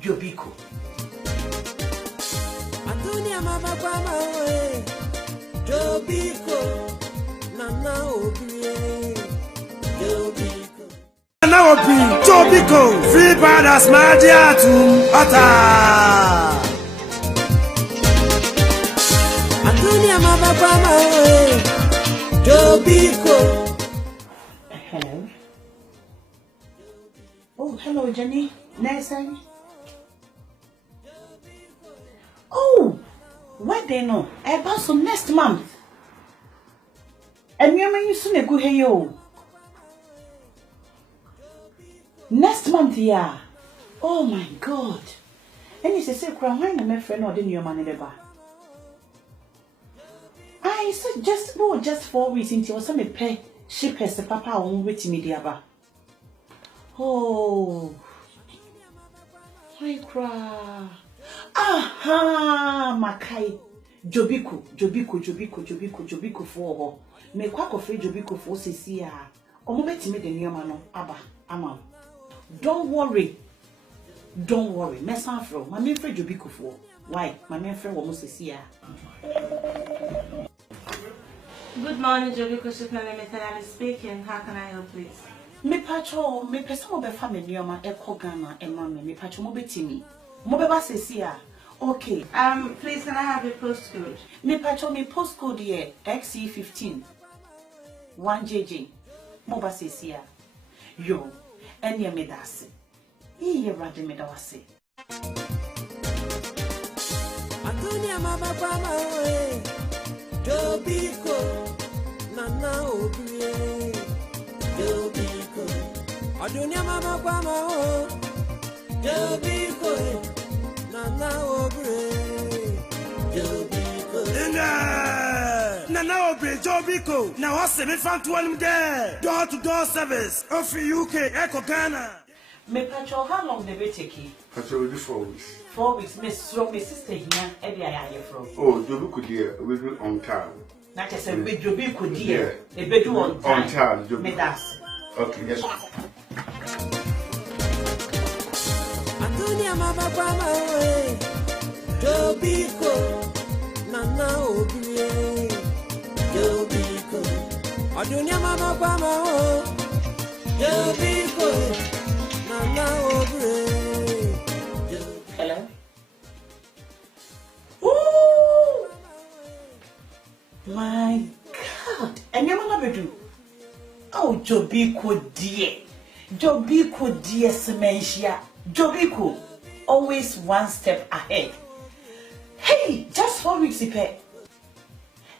Jobiko. Antonia mama kwa mawe. Jobiko. Nana obie. Jobiko. Nana obie. Jobiko. Free brothers, my dear to Ata. Antonia mama kwa mawe. Jobiko. Hello. Oh, hello, Jenny. Nice. Oh, what they know? About some next month. And you soon go here, yo. Next month, yeah. Oh my God. And you say, "Crown, why my friend or didn't your man in the bar?" I said, just 4 weeks until some pay ship has the papa on with me, dear. Oh, I cry. Aha, Makai. Jobiko for her. Me kwako free Jobiko for Cecilia. Omobeti me the new man, Abba, Ama. Don't worry. Mess afro. My main friend Jobiko for. Why? My main friend was Cecilia. Good morning, Jobiko Shipman Limited. I'm speaking. How can I help, please? Me pacho, me person will be family ma eko Ghana and mammy. Me pacho mo betimi. Mo beba Cecilia. Okay. Please can I have your postcode? Me pacho me postcode here XC15 1JJ. Mo ba Cecilia. Yo, enya me dase. Iye rade me da wase. Antonia mama kwa mawe. Jobiko. Nana obie. Jobiko. Antonia mama kwa mawe. Jobiko. Nana obie. Jobiko. Nana obie Jobiko. Now I say me fan to one there. Door-to-door service. Of UK, Echo Ghana. Me pacho, how long they be taking? Pacho will do 4 weeks. 4 weeks. Me sister here. Every I hear from. Oh, Jobiko dear, we do on time. Not just a bit Jobiko dear. A bit on time. On time, Me Jobiko. das. Okay, yes. Antonia mama kwa mawe. Jobiko. Nana obie. Jobiko. Antonia mama kwa mawe. Jobiko. Nana obie. Hello? Ooh! My God! And you're gonna do? Oh, Jobiko dear. Jobiko dear Sementia. Jobiko, always one step ahead. Hey, just 4 weeks ago.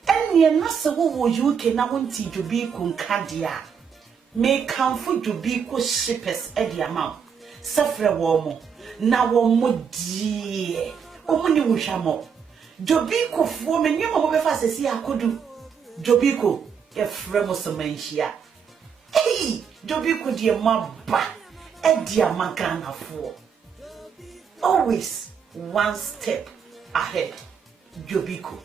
And you're not so what you can now want to Jobiko Candia. May come for Jobiko shippers at the amount. Suffer warm. Now one more dear. Omuni wushamo. Jobiko for me, you know, if I say I could do. Jobiko, a fremo sementia. Hey, Jobiko dear mamba. A dear magana for. Always one step ahead. Jobiko.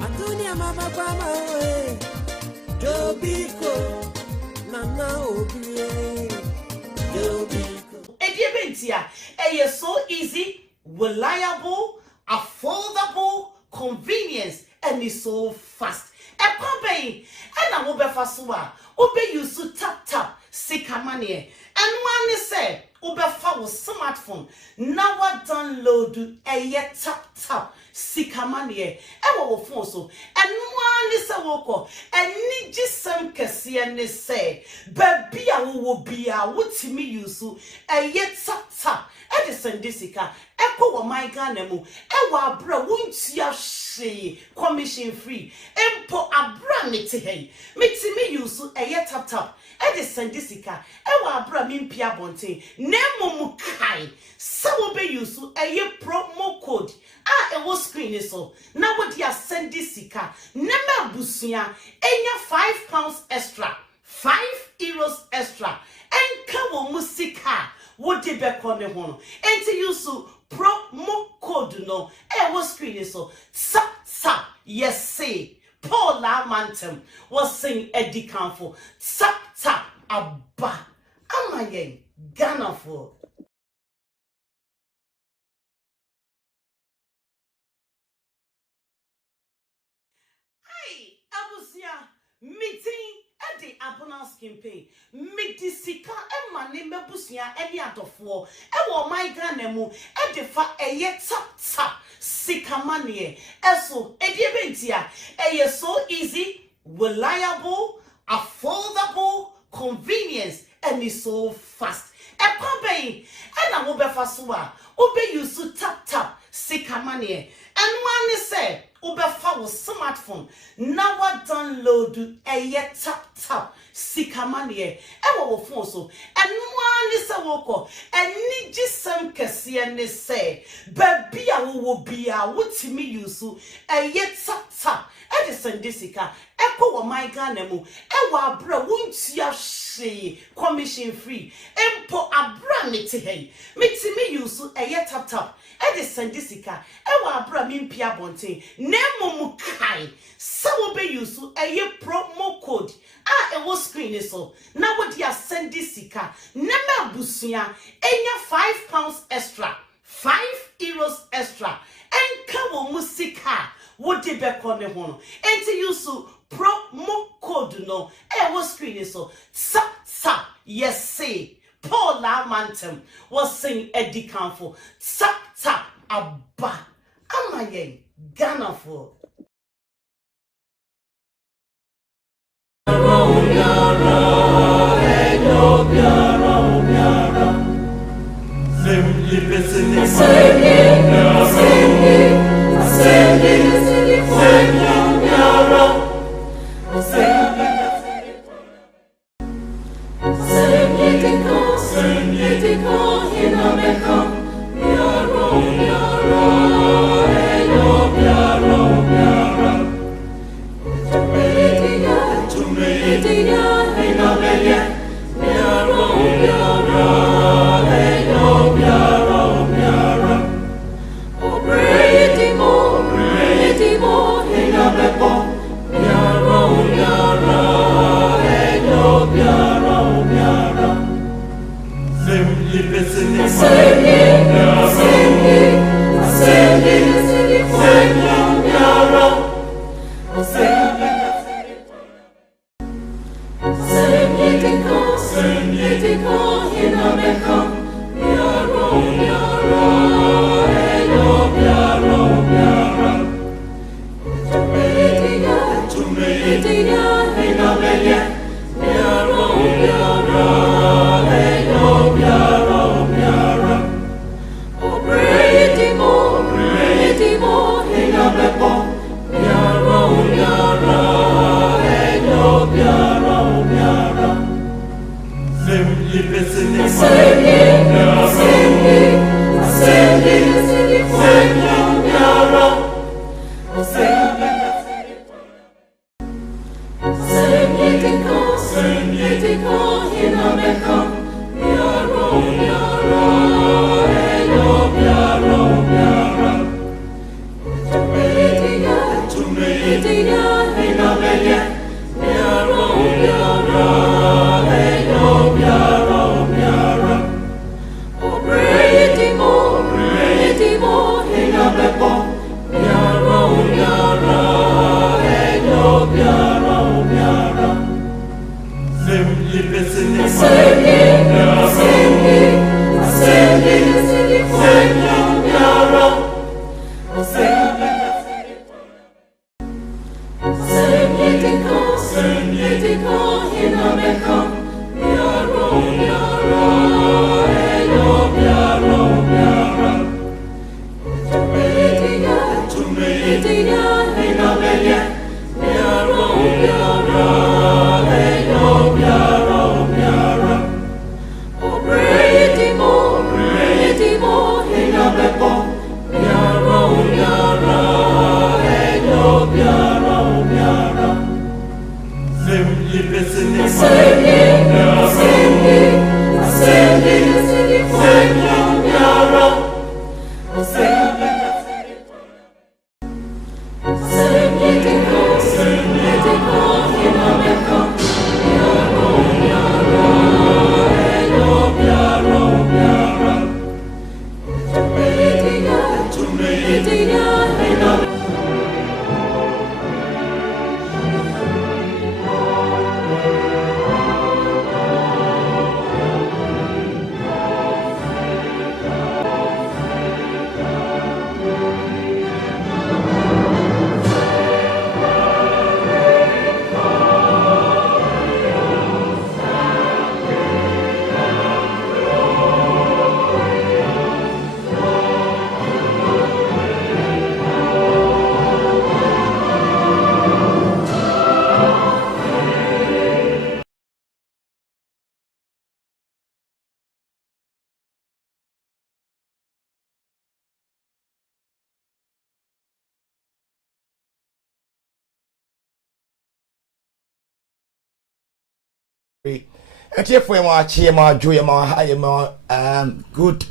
Antonia mama kwa mawe. Jobiko. Nana obie. Jobiko. It is so easy, reliable, affordable, convenience, and it's so fast. A company, and I will be fast. Obe you so tap sika money, and one say Obe for smartphone. Now I download a tap sika money, and our phone so, and one is a walker, and need just some kasian say, baby, I will be a what me use so a tap. Edison Disica, echo wa my ganemu, ewa bra won't ya she commission free, empo abra mete me use a tap, Edison Disica, ewa bra mimpia bonte, nemo mukai, so be use a promo code. Ah, it was screen so. Now what ya send Disica, nema busuya, enya £5 extra, €5 extra, and kawo musika. What did back on the one? And to use promo code no, was screen so tap yes say Paul La Mantem was sing Eddie Camfo tap abba amaye Ghana for hey abusia meeting at the abundance campaign medisika emma ne mebusia eni adofo ewo my Ghana mu e de fa eye tap sikamanie eso ediebentia eye so easy reliable affordable convenience and it's so fast e pambe and wo be fa so a wo be use tap sikamanie and one say Ubefa was smartphone. Now I download a tap sikamanie. Ewa phone so. And one is a woko. And need just some kasiane say. Baby I will be a what me use a tap. Edison Disica. Echo wa my ganemu. Ewa bra won't ya she commission free. Empo abra me te hey. Me use a tap. Edison Disica. Ewa abra mimpia bonte. Nemo kai. So be use a promo code. E was screen so. Now what ya send Disica. Nema busuya. Enya £5 extra. €5 extra. And kawo musika. What did back on the one? And to use promo code no. E was screen so. Tap. Yes say. Paul La Mantem was saying Eddie Camfo. Tap abba. Amaye Ghana for. Good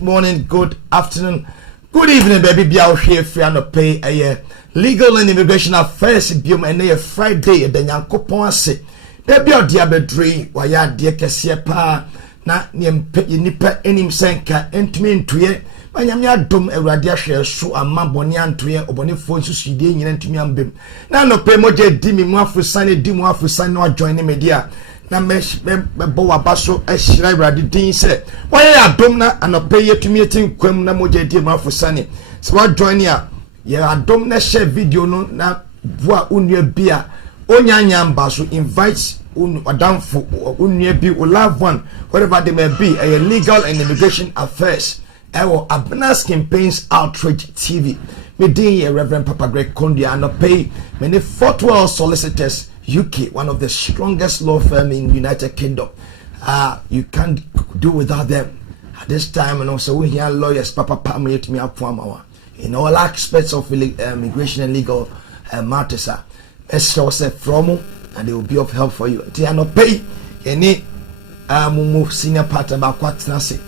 morning, good afternoon, good evening, baby. Be out here if you are not pay a legal and immigration affairs. Biom and a Friday, then Yankopon say, baby, or diabetry, why ya dear Cassia pa na nipa enim senka entmin to ye. Manyamia dom a radiation so a mambonian to ye or bonifon to see the to me and bim. Now no pay moje dimi mwafu sani dimwafu sani no joining media. Na mesh bo wabaso ehira radi din se why adom na anope yetumi etin kwam na moje di mafusane so what join ya adom na share video no na boa unua bia onyanya mba so invite adamfo unua bi o love one whatever they may be a legal and immigration affairs our Abnas Campaigns Outreach TV me din Reverend Papa Greg Kondia anope many Fortwell solicitors UK, one of the strongest law firm in United Kingdom. You can't do without them. At this time, and also we hear lawyers, Papa Pam, yet me up for in all aspects of immigration and legal matters. Say from and they will be of help for you. They are not pay any move senior part about what Nancy.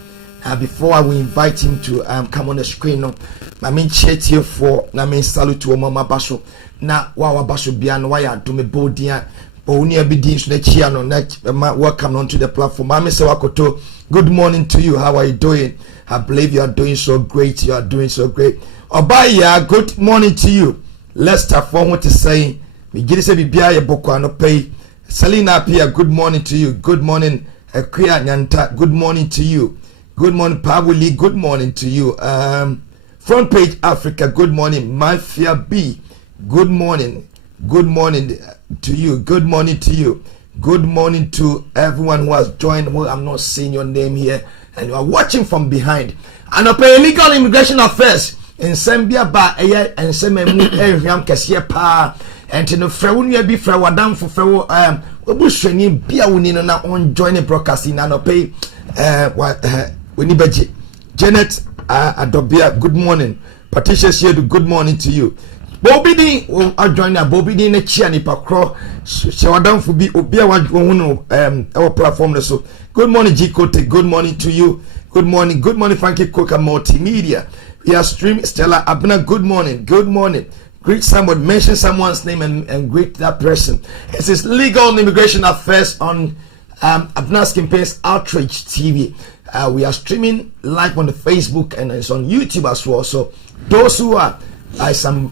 Before I will invite him to come on the screen, no, I mean chat here for na mean salute to Mama Basho. Na wa Basho bian why to me bodia Bonia Bidin so the chiano net welcome onto the platform. Mami Sawakoto, good morning to you. How are you doing? I believe you are doing so great. You are doing so great. Obaya, good morning to you. Let's start from what to say. We get say bibia ye boko no pay. Selina Pia, good morning to you. Good morning, Kriya Nyanta, good morning to you. Good morning, Pabuli, good morning to you. Front page Africa, good morning. Mafia B, good morning. Good morning to you. Good morning to you. Good morning to everyone who has joined. Well, I'm not seeing your name here, and you are watching from behind. And up a legal immigration affairs in Zambia ba and Sememu Eriam Kasia pa and to no Fraunia be Frawadam for Frau Obusheni Bia Winina na on joining broadcasting and pay Winibaji Janet Adobia, good morning. Patricia Siedu, good morning to you. Bobby D will join us. Bobby D in a chiani pakro. Shawadam for be Obia our platform. So good morning, G Kote. Good morning to you. Good morning, Frankie Coca Multimedia. We are streaming Stella Abna. Good morning, good morning. Greet somebody, mention someone's name and greet that person. It is legal and immigration affairs on Abnas Campaigns Outreach TV. We are streaming live on the Facebook and it's on YouTube as well. So those who are some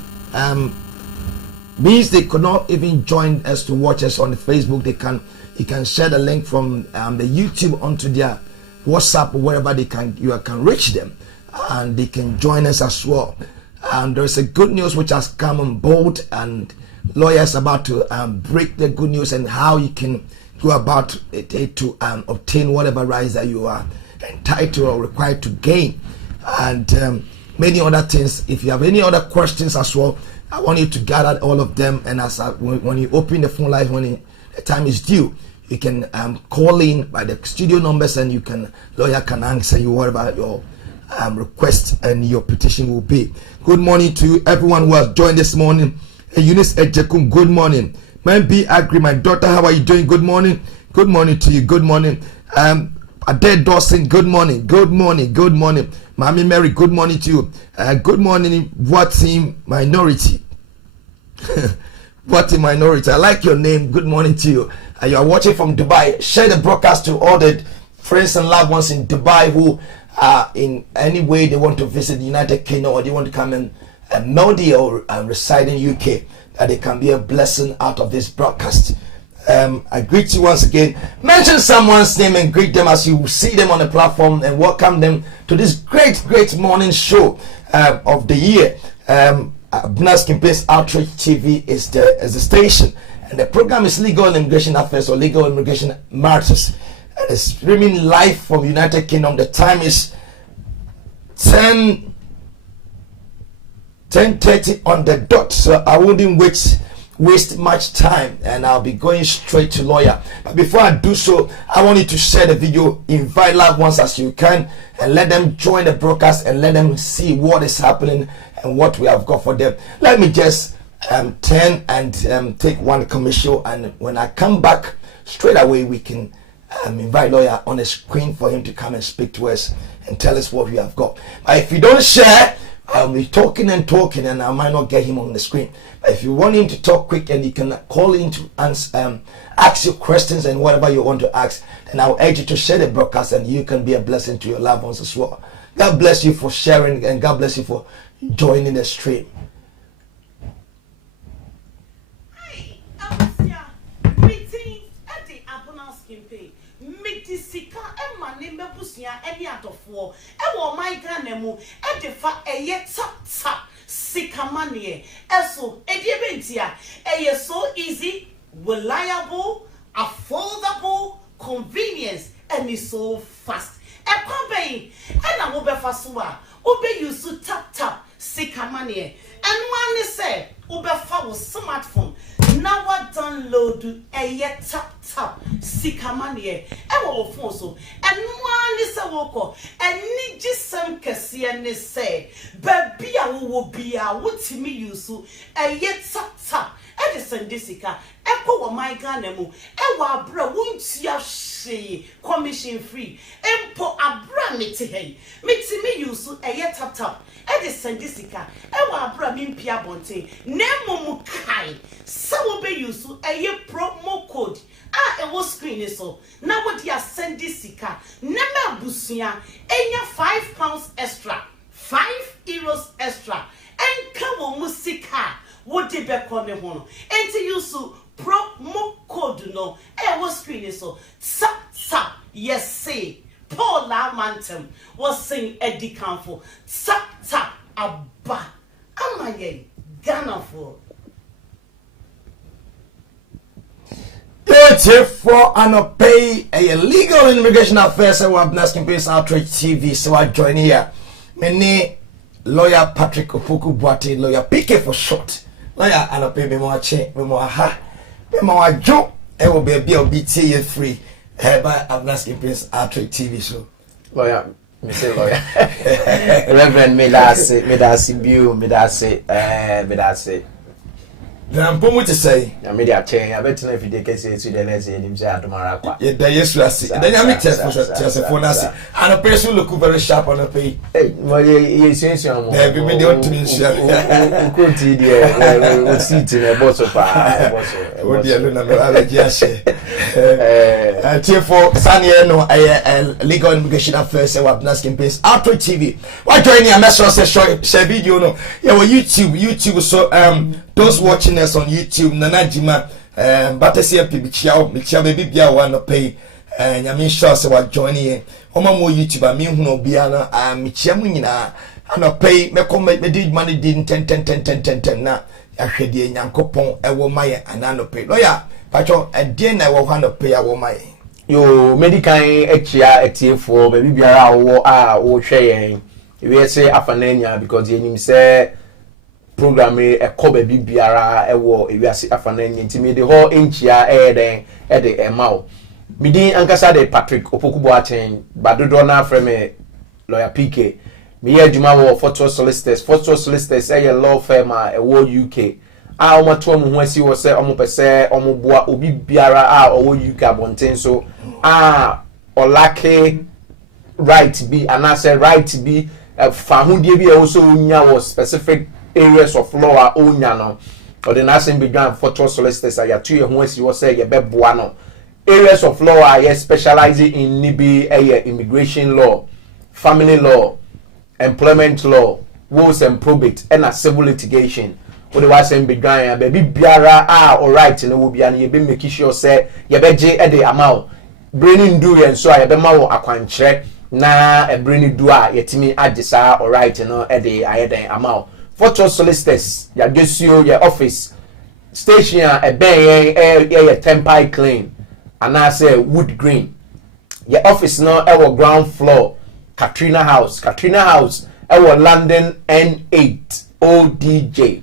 means they could not even join us to watch us on the Facebook, you can share the link from the YouTube onto their WhatsApp or wherever you can reach them and they can join us as well. And there's a good news which has come on board and lawyers about to break the good news and how you can go about it to obtain whatever rights that you are entitled or required to gain and many other things. If you have any other questions as well, I want you to gather all of them and when you open the phone line when the time is due, you can call in by the studio numbers and lawyer can answer you whatever your request and your petition will be. Good morning to everyone who has joined this morning. Eunice Ejekun, good morning. Man be agree, my daughter, how are you doing? Good morning. Good morning to you. Good morning. Ade Dawson, good morning. Good morning. Good morning. Mami Mary, good morning to you. Good morning, What's Minority. What's Minority? I like your name. Good morning to you. You are watching from Dubai. Share the broadcast to all the friends and loved ones in Dubai who in any way they want to visit the United Kingdom or they want to come and Melody or reside in UK, that they can be a blessing out of this broadcast. I greet you once again. Mention someone's name and greet them as you see them on the platform and welcome them to this great morning show of the year. Abnas Campaigns Outreach TV is the station and the program is Legal and Immigration Affairs or Legal Immigration Matters. And it's streaming live from United Kingdom. The time is 10:30 on the dot, so I wouldn't waste much time and I'll be going straight to lawyer. But before I do so, I want you to share the video, invite loved ones as you can and let them join the broadcast and let them see what is happening and what we have got for them. Let me just turn and take one commercial, and when I come back straight away we can invite lawyer on the screen for him to come and speak to us and tell us what we have got. But if you don't share, I'll be talking and I might not get him on the screen. But if you want him to talk quick and you can call in to ask your questions and whatever you want to ask, then I'll urge you to share the broadcast and you can be a blessing to your loved ones as well. God bless you for sharing and God bless you for joining the stream. Any out of war, my granemu, and the fa a yet tap, sikamanie, eso, edibentia, a so easy, reliable, affordable, convenience, and is so fast. A company, and I will be fasua, obey you so tap, sikamanie, and one say, Uber for smartphone. Now what download a yet tap sikamanie ewo phone so and one is a woko and need just some kasiane say baby a wo bia wotimi use a yet tap edison disika eko wo my Ghana mu ewo abra wontia hye commission free empo abra meti hey metimi use a yet tap edison disika ewo abra mimpia bonte nemo kai so be use a promo code it was screen so now what you send this sika number busia enya £5 extra €5 extra and come musika what the back on the one and to use promo code no it was screen so tap yes say Paul Mantum was saying Eddie Campo tap abba amaye Ghana for for and pay a legal immigration affairs. So I'm asking Prince Outrage TV. So I join here. Many lawyer Patrick Opoku Boate, lawyer PK for short. Lawyer and pay me more check, me more ha, me more joke. It will be a BT free. By I'm asking Prince Outrage TV. So lawyer, me say lawyer. Reverend me that say. I'm going to say, I made a change. I bet if you take it to the lesson, him say tomorrow. Yeah, yes, I see. Then I make test for phone. And a person look very sharp on the pay. Hey, well, you say so. Everybody don't mean sure. Could see the seat in a bottle. What the other yes. For Sunny, no, legal immigration affairs. I was asking Prince Outrage TV. Why join a message? Share video. No, yeah, well, YouTube. So those watching us on YouTube, Nana Jima, Battersea Michia, baby, Bia, one pay, and I mean, sure, so I join in. Oma mo YouTube, I mean, no Biana, Michia Munina, and I pay, me come, me did money, didn't 10 now. I had the Yankopon, I will my and I no pay. Lawyer, Patron, and then I will want to pay, I will my. You medical HR for baby, Bia, or sharing. You say Afanania because you say. Program a kobe biara ewo ewiase afananye ntimi de ho enchia eden e de emao midin ankasa de Patrick Opokubo aten badodo na frame lawyer PK me ye adwuma wo photo solicitors e law firm a ewo UK a o mato mu ho asi wo se o mo pese o mo boa obi biara a owo UK abonten so a olake right be anase right be fahudie bi e wo so nya wo specific areas of law onya no or the nation began photo solicitors are two year who you say ye beboa no areas of law are specializing in nibi immigration law, family law, employment law, wills and probate and a civil litigation. What the was saying began baby biara all right and will be an ye be making sure say ye be j e de amount bringing do and so I be ma wo akwankyere na e bringing do a yetimi agisa all right no e de ayeden amount. Photo solicitors, ya gesio your office station a ben a tempai clean and I say wood green. Your office now our ground floor Katrina House our London N8 ODJ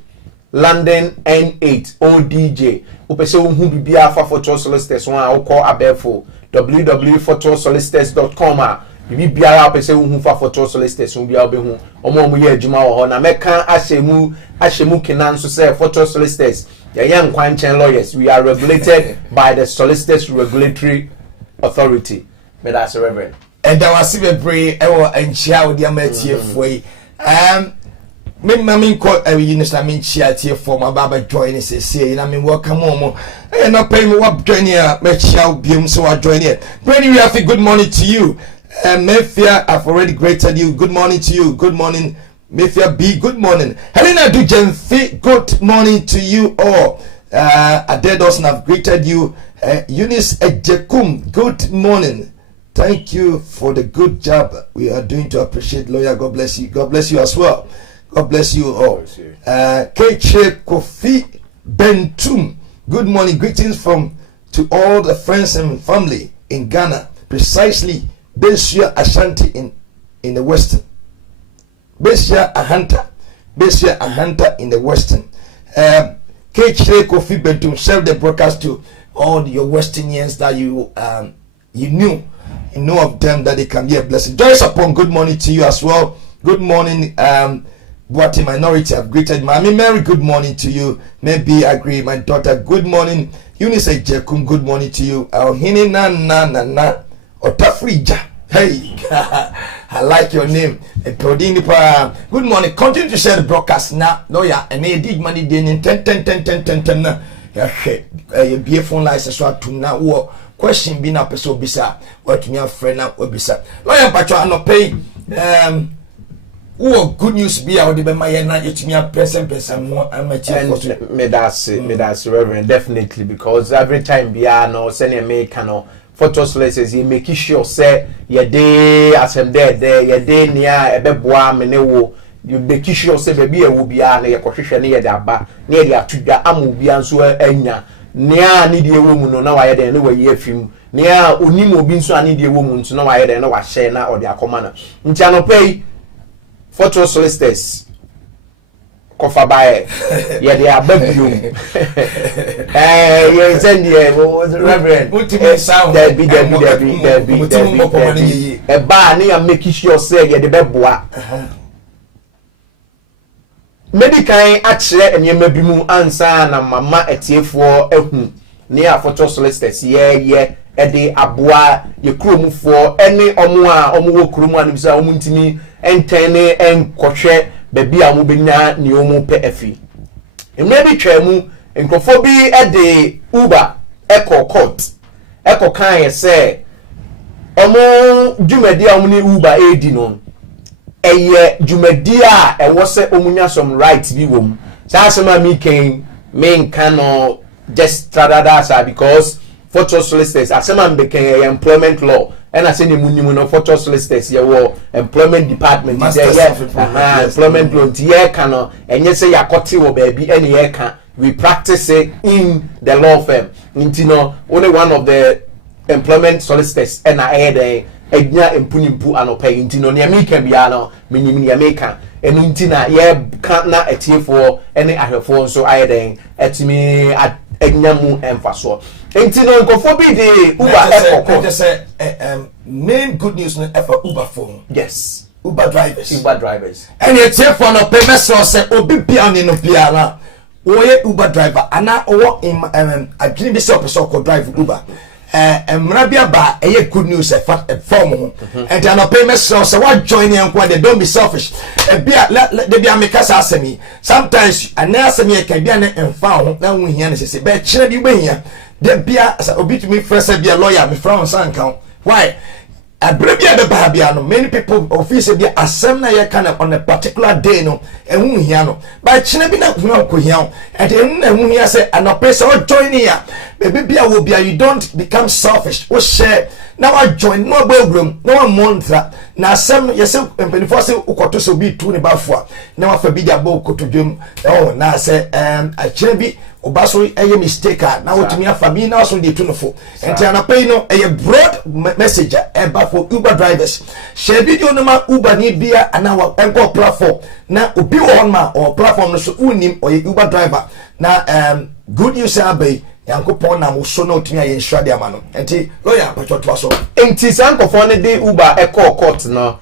London N8 ODJ upese hu bibia fa photo solicitors one call abefo www.photosolicitors.com bibi biara pese hu fa photo solicitors hu bia obehu omo ye adwuma wo ho na meka ahyemu kinan so say photo solicitors ya yan kwanchen lawyers we are regulated by the Solicitors Regulatory Authority. May that's a reverend. And there was even pray and share with the amateur way. Me mami call every unit I mean chia for my baba join say I mean welcome home. And not pay me what join here, make shall be so I join here. Brady, we have a good morning to you. Mayfair, I've already greeted you. Good morning to you. Good morning, Mayfair B. Good morning. Helena Dujenfi, good morning to you all. Adedos, I've greeted you. Eunice Ejekum, good morning. Thank you for the good job we are doing to appreciate lawyer. God bless you. God bless you as well. God bless you all. Keche Kofi Bentum, good morning. Greetings to all the friends and family in Ghana. Precisely, Besia Ashanti in the Western. Besia Ahanta in the Western. Keche Kofi Bentum, serve the broadcast to all your Westernians that you knew. You know of them that they can be a blessing. Joyce Upon, good morning to you as well. Good morning, Boati Minority. I've greeted Mami Mary, good morning to you. Maybe I agree, my daughter, good morning. Eunice Jekum, good morning to you. Alhini na Otafrija. Hey, I like your name. Good morning. Continue to share the broadcast now. Lawyer, and they did money in 10. Yeah, be a phone license to now. Question being up so bisa. What me a friend now bisa. Lawyer Pacho no pay. Good news be out the my na it me a person more I'm a chief. Me that's reverend definitely because every time be no send a make no photos places you make sure say your day as him there your day near a beboa me ne wo you make sure say baby e wo bia na your kohwehwe ne ye da ba na ye atudwa amu bia nso anya nea ni de wo mu no na wa ye den na wa ye afim nea onim obi nso ani de wo mu nso na wa ye den na wa share na ode akoma na nti anopei photo solicitors kofa bae ye de ababium ye send ye reverend there be e ba na ya make sure say ye de beboa medical akire enyema bi mu ansa na mama etiefo ehu ne a photo solicitors ye e de aboa ye kromufo ene omo a omo wo kromu anum sa omo ntimi entene enkohwe baby a mo benya ne omo pe afi emre bi twemu nkofo bi e de Uber eco court eco kan ye se omo dwumadi a omo ne Uber edi no eye dwumadi a e wo se omunya some right bi wom sa asema mi ken men cano just tradada because photo solicitors asema mbeken employment law and I say the munimo no photo solicitors ye wo employment department there employment law tie cano enye say yakoti wo baby any ye can we practice it in the law firm intino only one of the employment solicitors and I had egnya empunimpu anopa intino ne amika bia no minim ne amika enu ntina ye kan na etiefo ene ahwefo nso ayeden etimi egnamu emfaso intino nkofo bi de Uber ekoko just say main good news no ever Uber phone. Yes, Uber drivers and etiefo no pay message say obi bia ne no bia na oye Uber driver ana owo adwini bi say opeso ko drive Uber Mrabia ba good news form and an pay message so what join and they don't be selfish they be make us ask me sometimes and ask me can be an found now we hear say be chere bi be here they be as obi to me first be a lawyer me from san count why Abrabia the Babiano, many people office be assembly na kind of on a particular day no and who here no but chinabina no here and then who here say and a person join here baby will be you don't become selfish or share now I join no room no one month now some yourself and before say ukoto so be two about four now I forbid your book to dream oh now say I chinabi obaso a mistake now what me for me now so the 24 and I pay no a broad message for Uber drivers share video no ma Uber ni bia and our enko platform na obi on ma or platform no so unim or Uber driver na good news abai yankopon na mo so no tumi aye nhwa de ama no enti lawyer pacho to so enti sankofo ne de Uber ekọ court no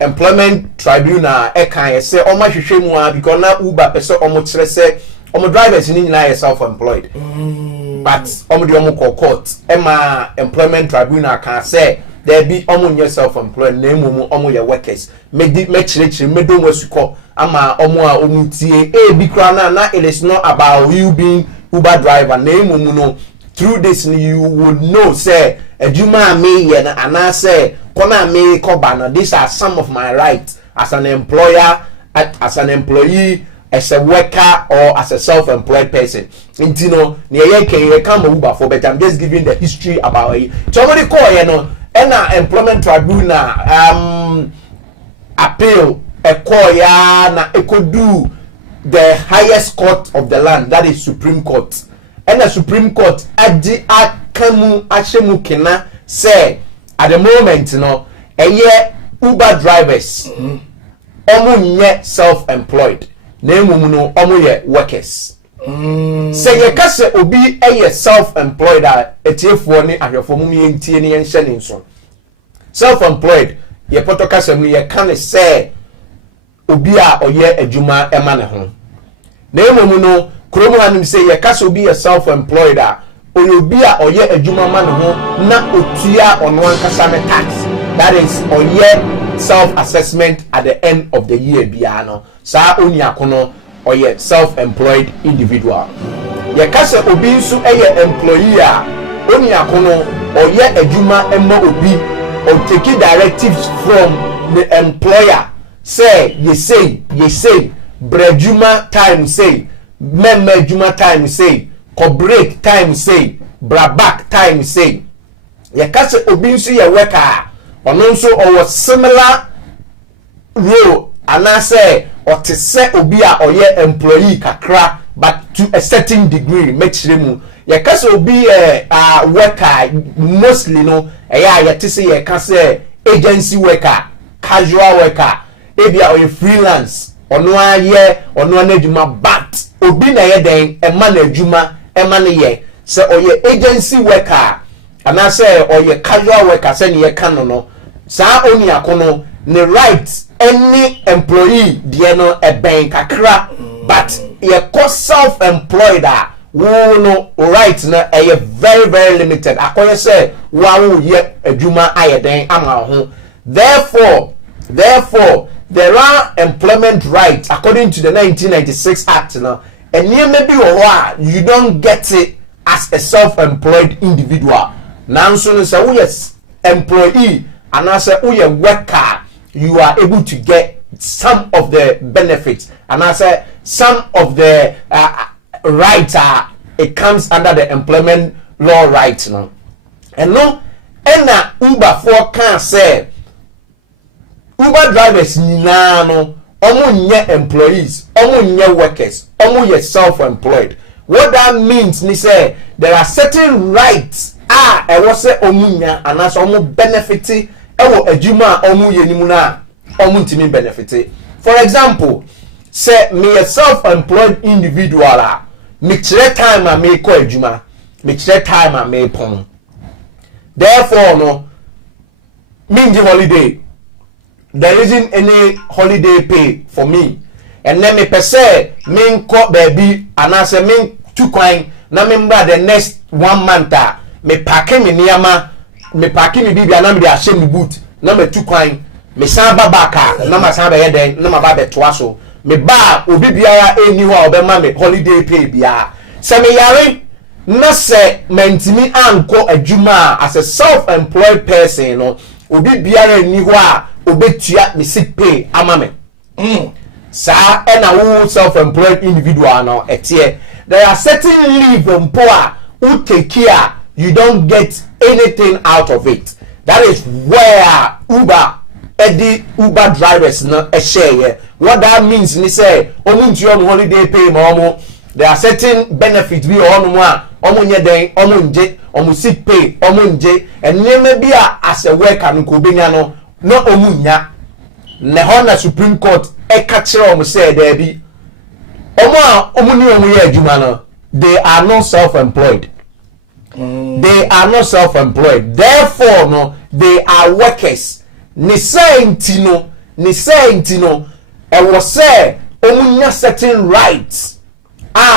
employment tribunal e kan say o ma hwehwemu a because na Uber pese o mo kire say omo drivers ni nyina are self employed but the omo court ema employment tribunal can say there be omo self-employed name omo your workers me chire me don wasuko ama omo a omu tie be kra na it is not about you being Uber driver name no through this you would know say ejuma me ye na ana say kona me koba na these are some of my rights as an employer, as an employee, as a worker, or as a self-employed person. And you know, you come Uber for, but I'm just giving the history about it. Somebody call employment tribunal appeal a call na it could do the highest court of the land, that is Supreme Court. And the Supreme Court akamu ashemu kena say at the moment, Uber drivers omo nye self-employed na no omo ye workers say ye kase obi self-employed a etiefo ni ahwefo mu ye ntie ni yenhye ni nso self-employed ye poto kase mu ye kan say obi a oye adwuma ema ne ho na no kromo anim say ye kase obi self-employed a obi a oye adwuma ma ne ho na otua ono ankasa ne tax. That is oye self-assessment at the end of the year biano. Sa oni akono oye self-employed individual. Ye kase obi nso employee a oni akono oye adwuma emma obi or take directives from the employer. Say ye say brejuma time say memma adwuma time say ko break time say bra back time say. Ye kase obi nso ye worker ono nso owo similar role anase otese obi a oye employee kakra but to a certain degree make sure mu ye kase obi worker mostly no ye tese ye kase agency worker casual worker ebia oye freelance ono aye ono na adwuma but obi na ye den e ma na adwuma e ma ne ye se oye agency worker anase oye casual worker se ne ye kan no sa oni akono ne right any employee die no e ben kakra but ye ko self-employed a wo no right na e very limited akoye say wa wo ye adwuma ayeden ama ho therefore there are employment rights according to the 1996 act now and you may be you don't get it as a self-employed individual now so no say wo employee and as a worker, you are able to get some of the benefits, and as a some of the rights it comes under the employment law rights now. And no, and Uber for can say Uber drivers no omo nye employees, omo nye workers, omo ye self-employed. What that means ni say there are certain rights I was say omunya and as omo benefit ewo adwuma omu yenimu na omu ntimi benefit. For example, say me a self-employed individual a me kire time a me ko adwuma, me kire time a me pon. Therefore no me holiday. There isn't any holiday pay for me. And then me per se me ko baby and I say me two coin na me mba the next 1 month me packing me niyama me packing me bibi na me dey ashe me boot na me two coin me san ba baka na ma san ba ye den na ma ba beto so me ba obi biara eni ho obe ma me holiday pay bia se me yare na se mentimi anko adwuma as a self-employed person no obi biara eni ho a obetua me sick pay ama me sa na wo self-employed individual no etie there are certain leave mpo a who take care you don't get anything out of it. That is where Uber drivers no share. What that means ni say omuntu on holiday pay mo there are certain benefits we on mo omo nye den omo nje omo sick pay omo nje and maybe as a worker no ko benya no omunya ne ho na Supreme Court e ka kire omo say there be omo ni omo ye adwuma no they are not self-employed. They are not self-employed. Therefore, no, they are workers. Ni say intino. I was say omunya certain rights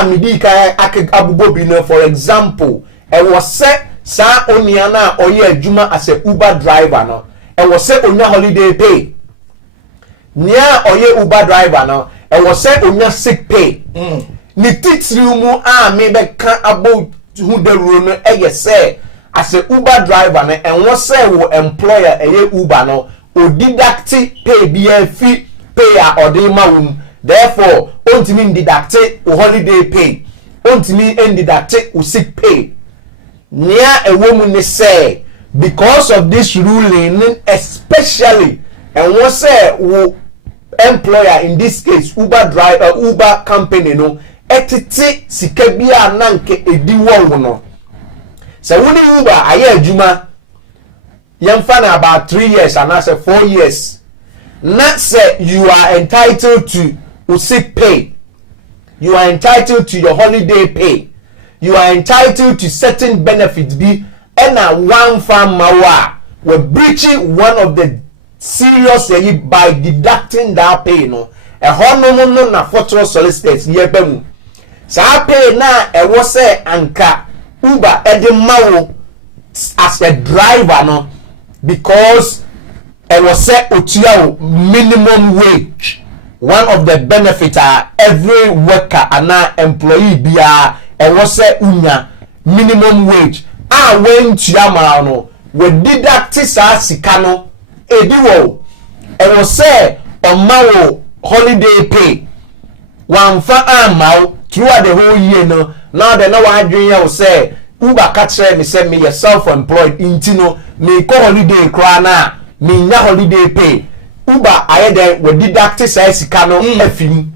midi kan abubo bi no for example was set sa oniana oye adwuma as a Uber driver no was set onya holiday pay nia oye Uber driver no was set onya sick pay ni titiri mu me be kan abo hu the rule no say as a Uber driver no and was say wo employer Uber no o deduct pay be fee pay or de ma therefore ontimi deduct o holiday pay ontimi deduct o sick pay nia a woman ne say because of this ruling especially and was say wo employer in this case Uber driver Uber company no etiti sika bia nanke edi wo no so woni Uber aye adwuma yemfa na about 3 years and say 4 years not say you are entitled to sick pay, you are entitled to your holiday pay, you are entitled to certain benefits be and a one farm mawa we're breaching one of the serious by deducting that pay no a hono na photo solicitors yebemu sa pay na e wo say anka Uber edemawo as a driver no because it was set otua minimum wage. One of the benefits are every worker and employee bia and was set unya minimum wage. When chiamano we deduct sa sikano ediwo and was say on mawo holiday pay one for amount throughout the whole year no now the no one dream will say Uber catch me say me self-employed intino me ko holiday kra na me nya holiday pay Uber ayede we deduct say sika no afim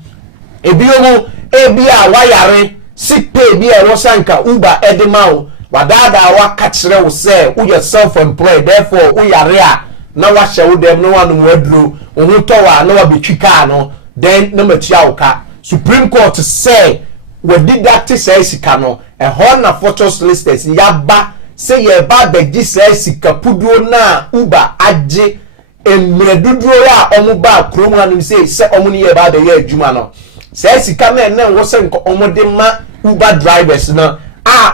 ebiomo ebia wayare sick pay bia wo sanka Uber edemawo wadada wa catch we say you self-employed therefore we yare a na wa hye wo dem no wanu waduro ohun to wa na wa betwika no then no matua woka Supreme Court say we deduct say sika no e ho na photos listers yaba say ye ba beji say sika puduo na Uber age emreduduro ya omu ba krom anu say omu ni ye ba be ye adwuma no say sika na wo say nko omu de ma Uber drivers no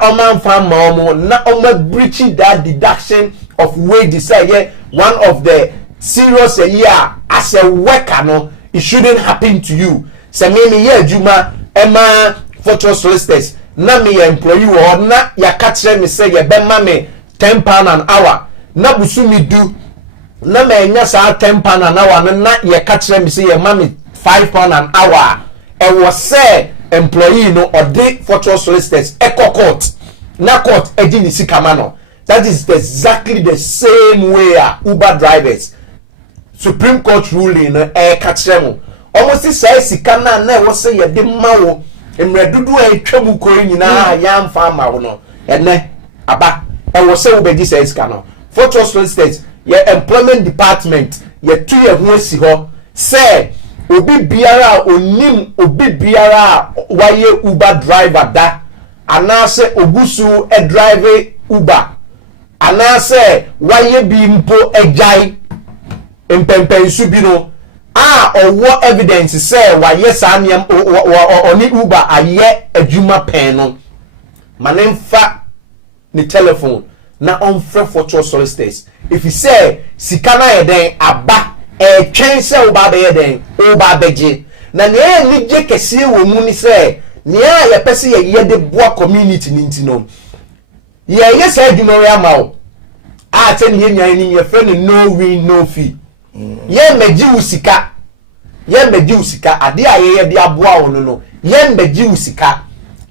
oman fan ma omu na omu breaching that deduction of wages say one of the serious year as a worker no it shouldn't happen to you say me ye adwuma ema photo solicitors na me employee wo na ya catch me say ye be ma me £10 an hour na busumi du na me nya sa £10 an hour na ye catch me say ye ma me £5 an hour e was say employee no or the photo solicitors court na court edi ni sikama no that is exactly the same way Uber drivers Supreme Court ruling no catch them almost say sikana na wo say ye de mawo emredudu atwamu ko nyina ya mfa ma wo no ene aba e wo say wo begi say sika no photo solicitors ye employment department ye tu ye ho asi ho say obi biara onim obi biara waye Uber driver da anase ogusu e drive Uber anase waye bi mpo ejai empempensu bi no owo evidence say wa yes aniam oni Uber aye adwuma pen no manemfa ni telephone na onfre photo solicitors if you say sikana yeden aba twen say Uber be yeden Uber beje na ne ni je kese wo mu ni say ne ya pese ye de boa community ni ntino ye yes adwuma we amawo ten ye nyan ni ye friend no win no fee ye meji usika ye meji usika ade aye de aboa wo no ye meji usika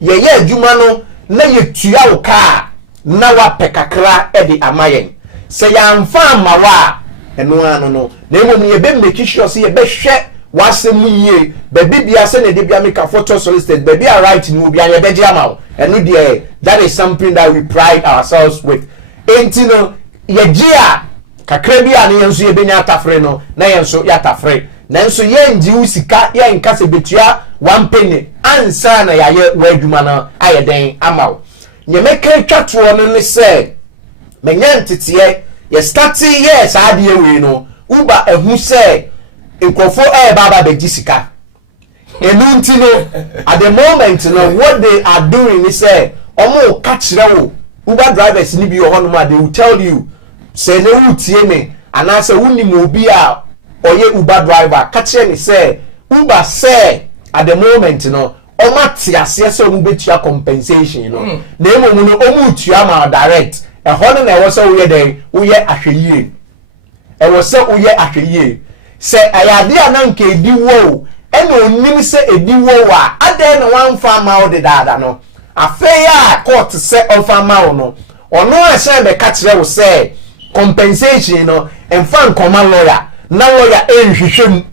ye adwuma no na ye tua wo ka na wa pekakra e de amayen se ya mfa amawa eno anu no na emom ye be make sure se ye be hwe wasem yie be bibia se na de bia make photo solicited be bia right ni obi anya be je amawo eno de that is something that we pride ourselves with entino ye gia kakra bia na yenso ye benya atafre no na yenso ya tafre nanso ye nji usika ye nkase betua 1 penny ansa na yaye wadwuma na ayeden amawo nye meka twatwo no ne se menya ntete ye start yes ade we no Uber ehu se nkofo baba beji sika At the moment, what they are doing is say, omo catch Uber drivers ni bi ohonoma, they will tell you, say ne wutie me, and I say wuni mo bi a oye Uber driver, catch me say, Uber say at the moment, oma tiase say omo betua compensation, na emo mu no omo tua ma direct. E hono na e wo say wo ye den, wo ye ahweyie. E wo say wo ye ahweyie. Say ayade ananka edi wo ene onim se edi wo wa ade na wan fa ma wo de dada no afeya court se ofa ma wo no ono ahye be ka kire wo se compensation no emfa nkoma lawyer na lawyer enhwehwem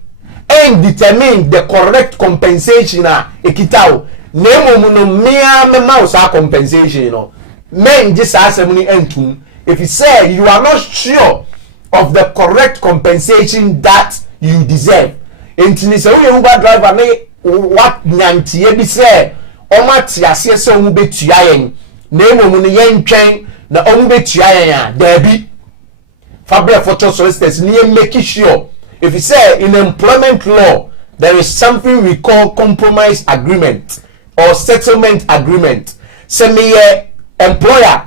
and determine the correct compensation a ekitawo na emomu no mia me ma wo sa compensation no men just asem ni entum if you say you are not sure of the correct compensation that you deserve. Entini se wo Uber driver me what nyantie bi se o ma tiase se o mu betua yen na emomu no yen twen na o mu betua yen a da bi fabric photo solicitors ni make sure if you say in employment law there is something we call compromise agreement or settlement agreement. Say me employer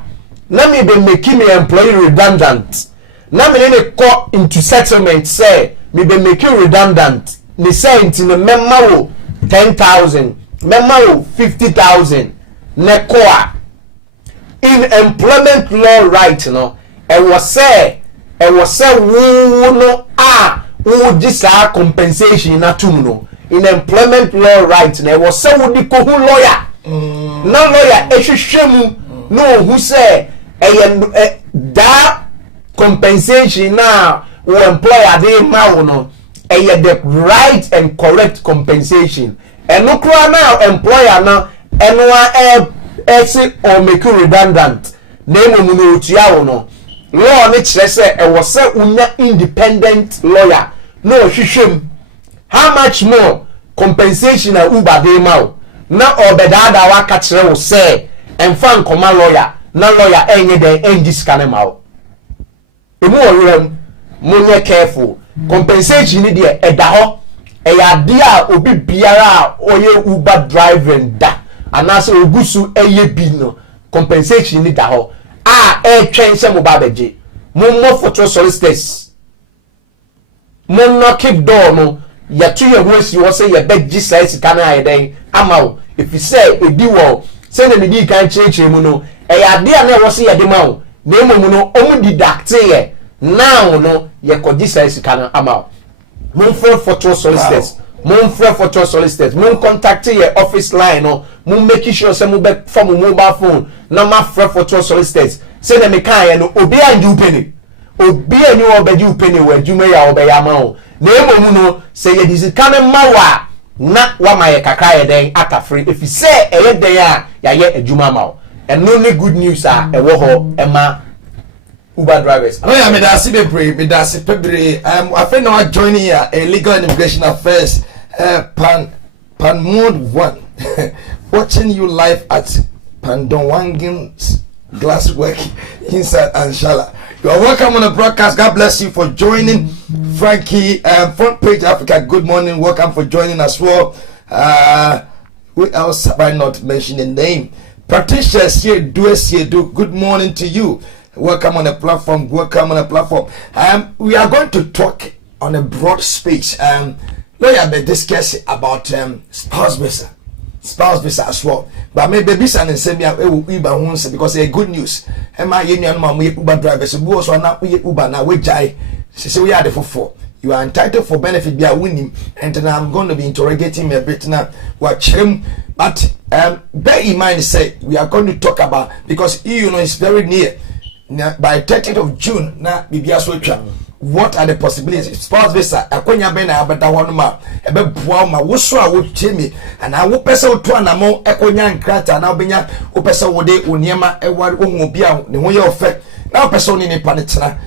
na me be making me employee redundant. Na me ne call into settlement say me be make you redundant. Me say into the memma wo 10,000, memma wo 50,000. Ne koa in employment law right no. E was say wo no wo disa compensation na tum no. In employment law right na e was say wo di ko hu lawyer. Na lawyer ehwehwemu no who say da compensation now wo employer dey ma wo no the right and correct compensation and no kra now employer now say or make you redundant name mu no otua wo no law ne kire say e wo say unya independent lawyer no hwehwem how much more compensation na Uber dey ma wo na obedada wa ka kire wo say emfa nkoma lawyer na lawyer enye den endiskane ma wo emu orem monye careful compensation ni de eda ho eyade a obi biara a oye Uber driving da anase ogusu eye bi no compensation ni da ho twen se mo ba beje mo photo solicitors mo no keep door no ya tu ye ho si wo say ye beji size kan ayeden amawo if you say edi wo say na di kan cheche mu no eyade a na wo say ye de mawo na emomu no omu deduct ye now no ye kodi size kan amawo mon photo solicitors mon photo solicitors mon contact your office line no mon make sure say mo be from mobile phone na ma photo solicitors say na me kan ye no obi anju penny obi anyu obeji penny wa adwuma ya obeya ma o na emomu no say ye disi kan mawa na wa ma ye kakra ye den atafre if you say eye den a ya ye adwuma ma o and no good news e wo ho e ma Uber drivers. No, yeah, me da si pebre. I think now joining here a legal and immigration affairs. Pan mode 1. Watching you live at Pandonwangin's Glasswork inside Anshala. You are welcome on the broadcast. God bless you for joining. Frankie, Front Page Africa. Good morning. Welcome for joining as well. Who else have I not mentioned the name? Patricia Siedu. Good morning to you. Welcome on the platform. Welcome on the platform. We are going to talk on a broad space. Lawyer be discuss about spouse visa as well. But maybe this and send me Uber once because it's good news. Am I union mom Uber drivers? We also now we Uber now we jai. So we are the for. You are entitled for benefit by winning, and then I'm going to be interrogating me a bit now. Watch him, but bear in mind, say we are going to talk about because it's very near. By 30th of June, na bibia switcha. What are the possibilities? Spouse visa, akonya be na abata hono ma, ebe boa ma wo so a wo temi, ana wo pese wo to anamo ekonya nkrata na obenya wo pese wo de oniema ewa wo bia ne ho ye ofe. Na wo pese oni ne panetena.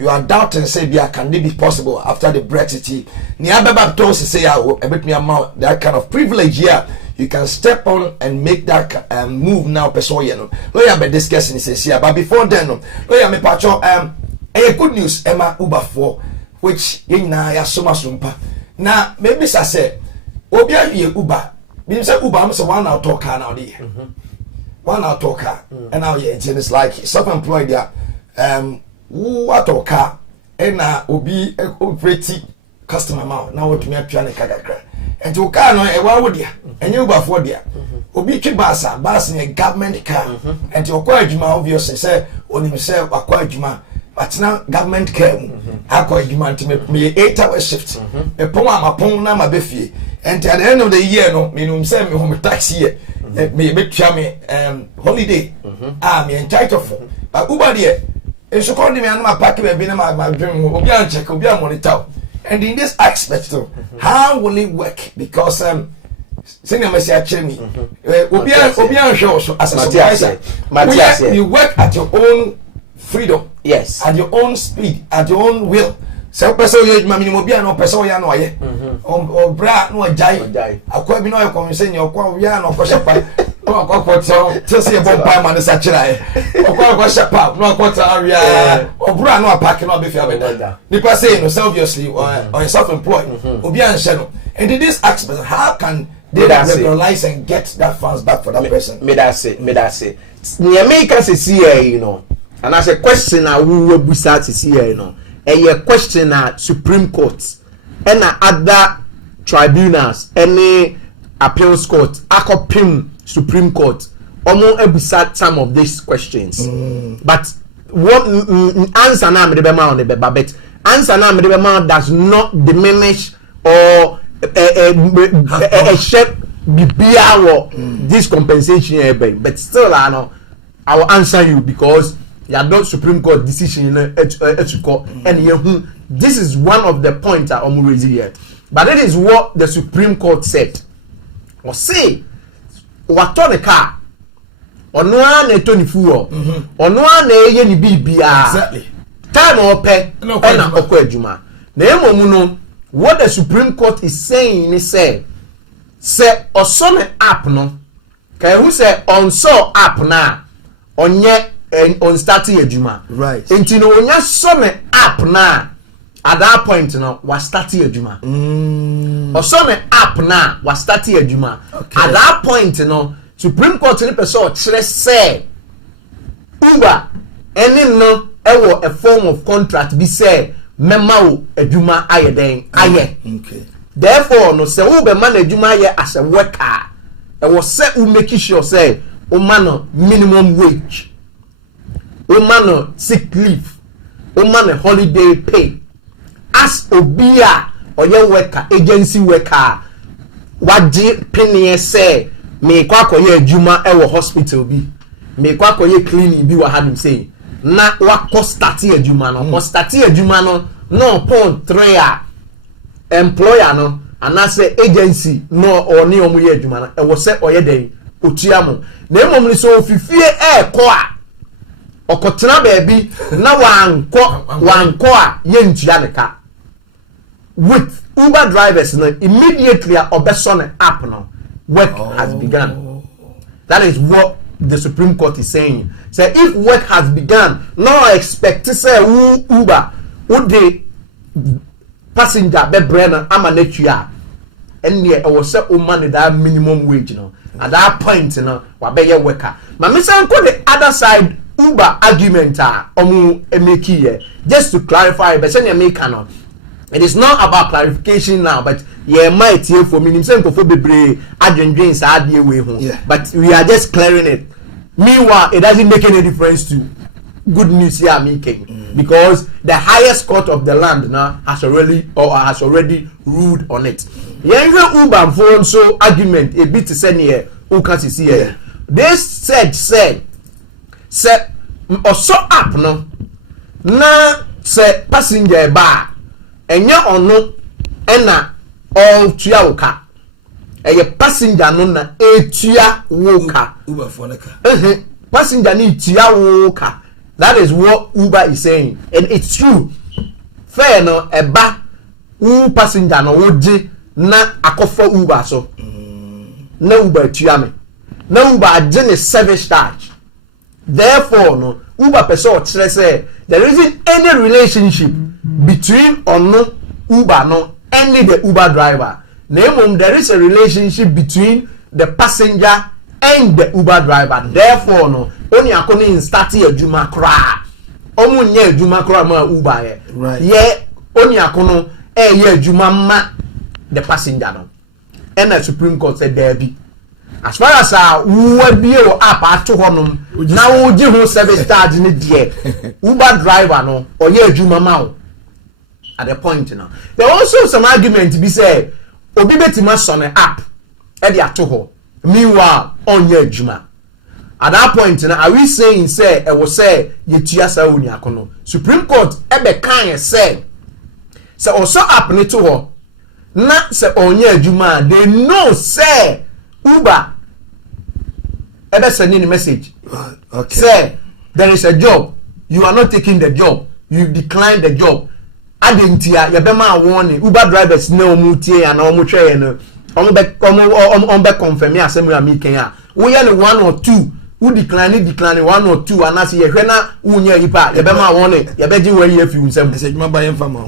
You are doubting say bia can it be possible after the Brexit? Ni abeba to say ya ebetumi ama that kind of privilege here. You can step on and make that move now. Person, lawyer be discussing this here, but before then, lawyer me pacho a good news. Emma Uber 4, which na ya soma sumpa. Now maybe I say obi awie Uber mean say Uber am say 1 hour talk car now dey 1 hour talk car and now it's like self-employed there what talk car and na obi operate customer ma na what me apia ne kakakra and to car no e wa wo dia enye Uber for dia obi twi bus ne government car and to kwa adwuma obviously say onim say akwa adwuma but now government car akwa adwuma me 8-hour shift e pon amapon na ma befie and at the end of the year no me say me home tax year me betwa me holiday me entitled for but Uber there e so call me an ma pack be na ma dream obi an check obi an monitor and in this aspect how will it work because sing a message me obi an show so as a supervisor you work at your own freedom, yes, at your own speed, at your own will. So person you minimum be no person you know ye o bra no jai akwa bi no e come say your kwa we no ko shepa no akwa tell say bomb pie man sa kira e akwa shepa no akwa area o bra no apart no be fi abeda nipa say no obviously or self-employed obi an she no and in this aspect how can they regularize and get that funds back for that person me that say near make us see here you know and as a question I will be start to see here you know a question at Supreme Court and other tribunals any appeals court akopim Supreme Court omo ebisa some of these questions but what answer na me be ma on the but answer na me be ma does not diminish or a shape bibia this compensation but still I will answer you because you not Supreme Court decision and this is one of the points I'm raising here. But it is what the Supreme Court said. Or say, what on the car? Or no one a 24 or no one a yenny BBR. Exactly. Time or pay no juma. Name what the Supreme Court is saying is say or some app no. Can who say on so app now on yet and on starting a juma right and you know when you some app now at that point you know was starting a juma or some app now was starting a juma at that point you know Supreme Court any person say Uber any no a form of contract be say memo a juma aye den aye okay therefore no say Uber man a juma aye as a worker e was say who make sure say o man minimum wage o man sick leave o man holiday pay as obia or your worker agency worker what penny say me kwa koye adwuma e wo hospital bi me kwa koye clinic bi wa hadum say na wa ko start adwuma no ko start adwuma no pon 3 employer no and say agency no or ni omo ye adwuma no e wo say oye den otuamo na emom ni so ofifie ko a okotena baby na wanko a yentua ne ka with Uber drivers no immediately obeson app no work has begun. That is what the Supreme Court is saying. Say if work has begun, no expect to say Uber would the passenger be brand amanetua and there was say money that minimum wage no at that point no wa be your worker. But me say on the other side Uber argument make here just to clarify but say make no it is not about clarification now but might here for me say for bebre adwendwen sa ade we ho but we are just clearing it. Meanwhile it doesn't make any difference to good news here making because the highest court of the land now has already ruled on it. Uber phone so argument a bit to send here who can see here they said also app no na say passenger ba enya ono ena all tua woka eye passenger no na etua woka Uber for neka passenger ni tua woka. That is what Uber is saying and it's true fair no eba u passenger no woje na akofo Uber so na Uber tua me na Uber agene service charge. Therefore, no Uber person say there isn't any relationship between Uber no only the Uber driver. There is a relationship between the passenger and the Uber driver. Therefore, no, only according in starting a Juma cra. Omunye Juma cra ma Uber. Right. Yeah, only akono Juma ma the passenger no. And the Supreme Court said there be. As far as we be up at to honum, now we give service charge in the Uber driver no or Juma ma at the point now. There also some argument to be said. Obi betima son app e dey ato meanwhile on your juma at that point now are we saying say e was say yetua sa oni akono Supreme Court e be kan say also app ne to ho na say onye juma they know say Uber e be sending a message okay say there is a job, you are not taking the job, you decline the job. Adentia ya bema warning Uber drivers na omutie ya na omutwe no ombe confirm ya asem ya miken ya wo ye ne 1 or 2 who decline 1 or 2 anase ye hwe na unya yipa ya bema warning ya beji we ye fi unsem message ma ba ye fama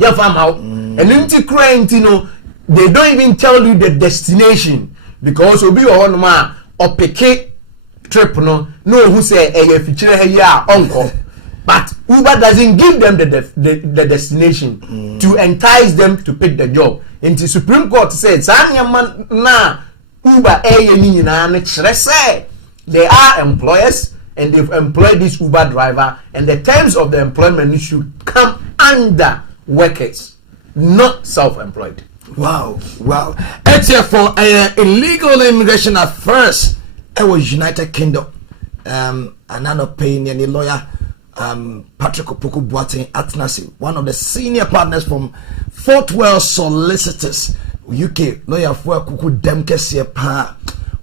and crying no they don't even tell you the destination because obi o no ma opeke trip no who say e ye fichire he ya onko. But Uber doesn't give them the destination to entice them to pick the job. And the Supreme Court said, na Uber they are employers and they've employed this Uber driver and the terms of the employment should come under workers, not self-employed. Wow. It's here for illegal immigration at first. It was United Kingdom. Another paying any lawyer. Patrick Opoku Boateng Atnasi, one of the senior partners from Fort Wells Solicitors UK lawyer for Kuku Demkesi pa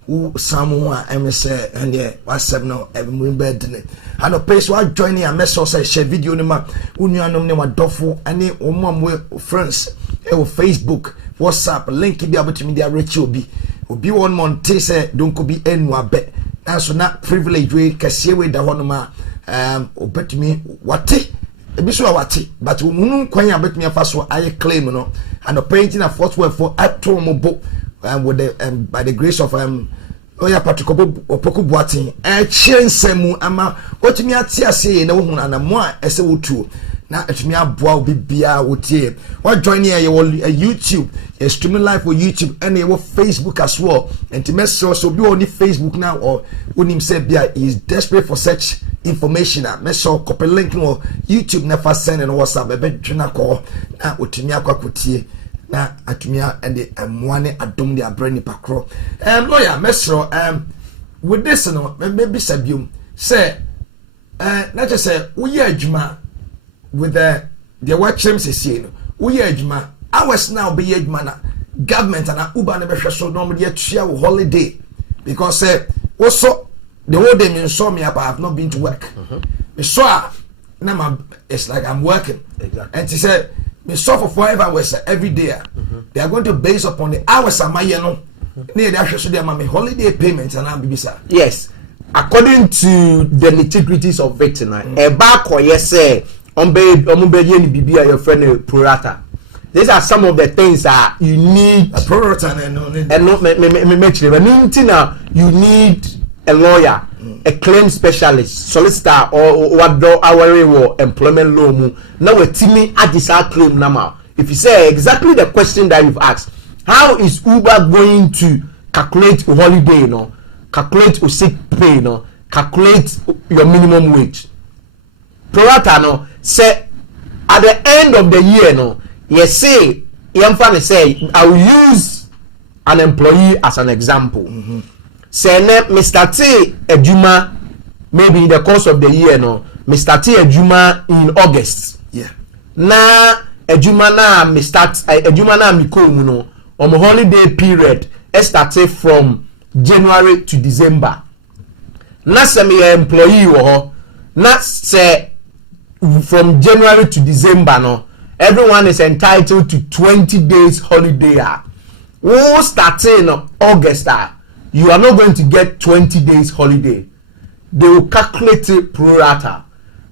who Samoa MSA and yeah WhatsApp no every bed and a place where joining a mess also share video nima unuanom ne wadofo ane omamwe friends e Facebook WhatsApp link bi abotimi dia reach obi one month say don't ko bi enu abe na so na privilege we kase we da honoma obetumi wate ebiso wate but munu kwan abetumi afa so aye claim no and the painting of Fort Worth for atomobo with the by the grace of Oya Patrick Opoku Boateng chensemu ama otumi ate ase na wo hu na mo a ese wotu na etumi aboa obi bia wotie what join here YouTube streaming live for YouTube and your Facebook as well and to message so be on Facebook now or unim say bia is desperate for such information message copy link or YouTube never send and WhatsApp ebe twena call na otumi akwakotie na atumia and the mwane adom de abrani pakro lawyer mesro with this no maybe sabium say na just say we adwuma with the watchem say no we adwuma hours now be adwuma na government and Uber na be hwe so no mo de atua holiday because also the whole day me saw me up I have not been to work me saw na it's like I'm working exactly. And she said me suffer for 5 hours every day. They are going to base upon the hours am I no. They actually they me holiday payments and I'm bisa. Yes. According to the nitty-gritties of it tonight, a back or yes say on ni bibi your friend pro rata. These are some of the things that you need a pro rata and not you need a lawyer, a claim specialist, solicitor or what do our employment law mu. Now we timi at this claim number. If you say exactly the question that you've asked, how is Uber going to calculate a holiday, no? Calculate a sick pay, no? Calculate your minimum wage. Pro rata no say at the end of the year, no, you say I will use an employee as an example. Say Mr. T Ejuma, maybe in the course of the year, no, Mr. T Ejuma in August. Yeah. Na Ejuma na mikomu no, on holiday period, started from January to December. Na se me employee wo, na say from January to December no, everyone is entitled to 20 days holiday. Who starting August you are not going to get 20 days holiday. They will calculate it pro rata.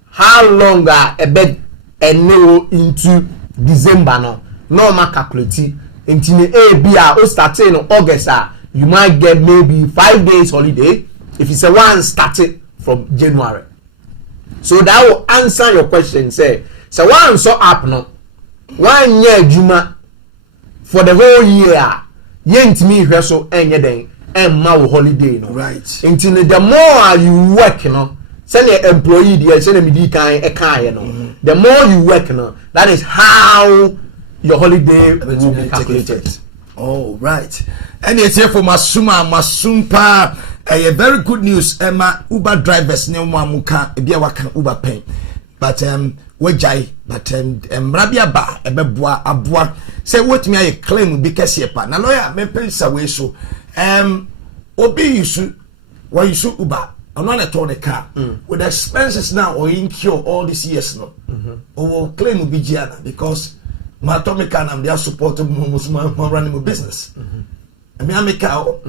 How long a bed and into December no ma calculate Until A starting in August, you might get maybe 5 days holiday if it's a one started from January. So that will answer your question. Say, so one so up no 1 year Juma for the whole year. Yent me so any day and my holiday no. Right. Until the more you work, you know, send your employee the send me no. The more you work, you know, that is how your holiday will be calculated. Oh, right. And it's here for Masumpa. Very good news. Uber drivers ne muka ebia waka Uber pay. But wejai but mrabia ba ebeboa aboa. Say what me I claim be kese pa. Na lawyer me pay way so. Obi you Uber. I'm not a turn a car with the expenses now or incur all these years no. Or claim will be Gianna because my atomic and I'm there supporting my running my business. I mean, I'm a cow.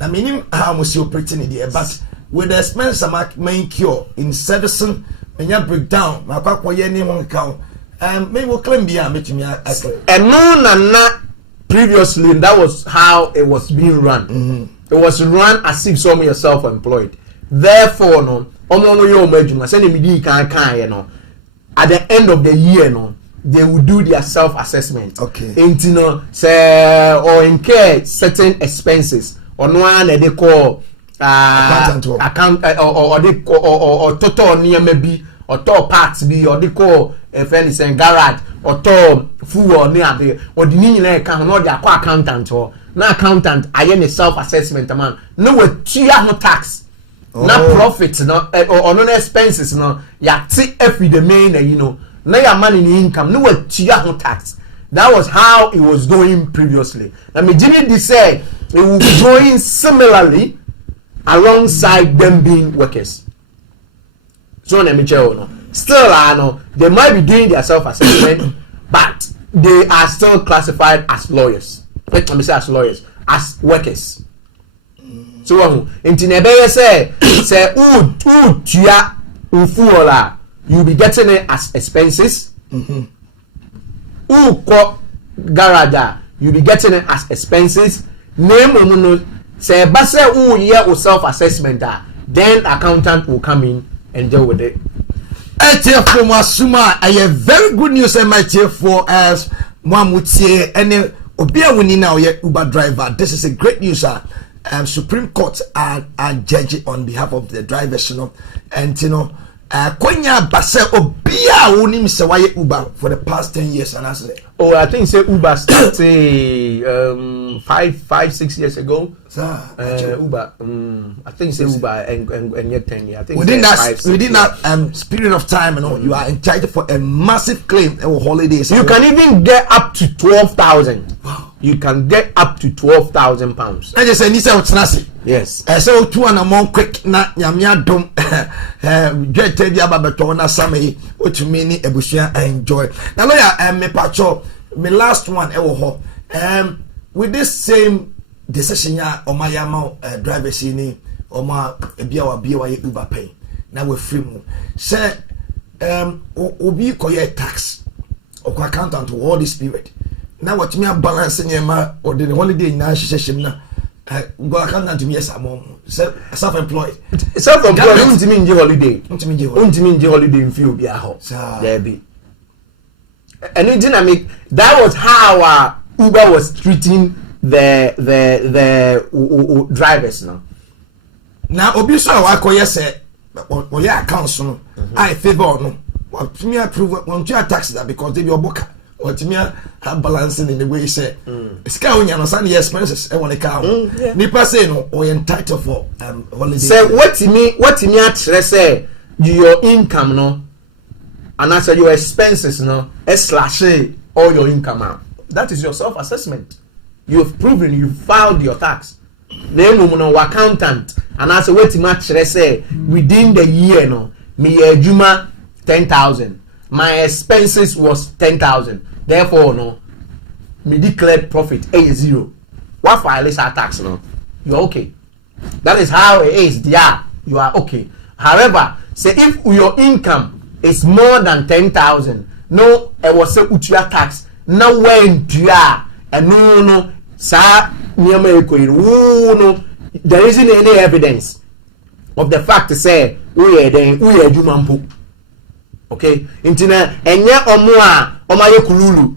I mean, how much you operating in there, but with the expense I'm main cure in servicing and you break down. My papa, your name on account. Maybe we'll claim the making me a and no, previously that was how it was being run. It was run as if some are self-employed. Therefore, no, you know, at the end of the year, no, they will do their self-assessment. Okay. And you know, say or incur certain expenses or no one they call account or they call or total near maybe or top parts be or they call a friend is in garage or top full or near the or the meaning account not their accountant or no accountant. I am a self-assessment man. No with no tax. No profits, no or no expenses, no. Ya see every the main, you know. No your money in income, no no tax. That was how it was going previously. Now me Jimmy say it will be going similarly alongside them being workers. So let me tell you, no. Still, I know they might be doing their self-assessment, but they are still classified as lawyers. Let me say as lawyers, as workers. So into nebeye say tuya ufuola, you'll be getting it as expenses. Ko garada, you'll be getting it as expenses. Name no say base year self-assessment, then accountant will come in and deal with it. For Masuma, I have very good news and my dear for as Mamutie and Obia winning now Uber driver. This is a great news. Supreme Court are judging on behalf of the drivers, you know, and you know, Konya Base Obia unim se why Uber for the past 10 years and I say. Oh, I think say Uber started 5-6 years ago. Uber, I think say Uber and yet 10 years. I think within that period of time, you know, you are entitled for a massive claim or holidays. You can even get up to 12,000. Wow. You can get up to 12,000 pounds. I just say Nisa Utnasi. Yes. So 2 and more quick na Yamia dom get the Ababatona Sami, which meaning Ebushia enjoy. Now lawyer me pacho my last one with this same decision ya on my yama driver sini or my biwa Uber pay. Now we free mo. Say obi koye tax or accountant to all this period. Now what me balancing yama or the holiday na shishim na go accountant to me yes am self-employed. Self-employed don't mean holiday. Don't mean holiday in few be a ho. There be. And in dynamic, that was how Uber was treating the drivers now. Now obviously I call yes or yeah council I favor no. What me approve want you tax that because they be your book. What me have balancing in the way you say. Sky on your son expenses I want to count. Nipa say no or entitled for holiday. Say what me actually say your income no. And as your expenses no slash all your income out. That is your self-assessment. You have proven you filed your tax. Name no accountant and as what match say within the year no me juma 10,000. My expenses was 10,000. Therefore no me declared profit 0. What file is our tax no? You're okay. That is how it is. Yeah, you are okay. However, say if your income is more than 10,000. No, it was a utia tax. Now when you are no sa nyama ekoyi no there isn't any evidence of the fact to say we are adwuma mpo. Okay, intina enye omo a omaye kululu.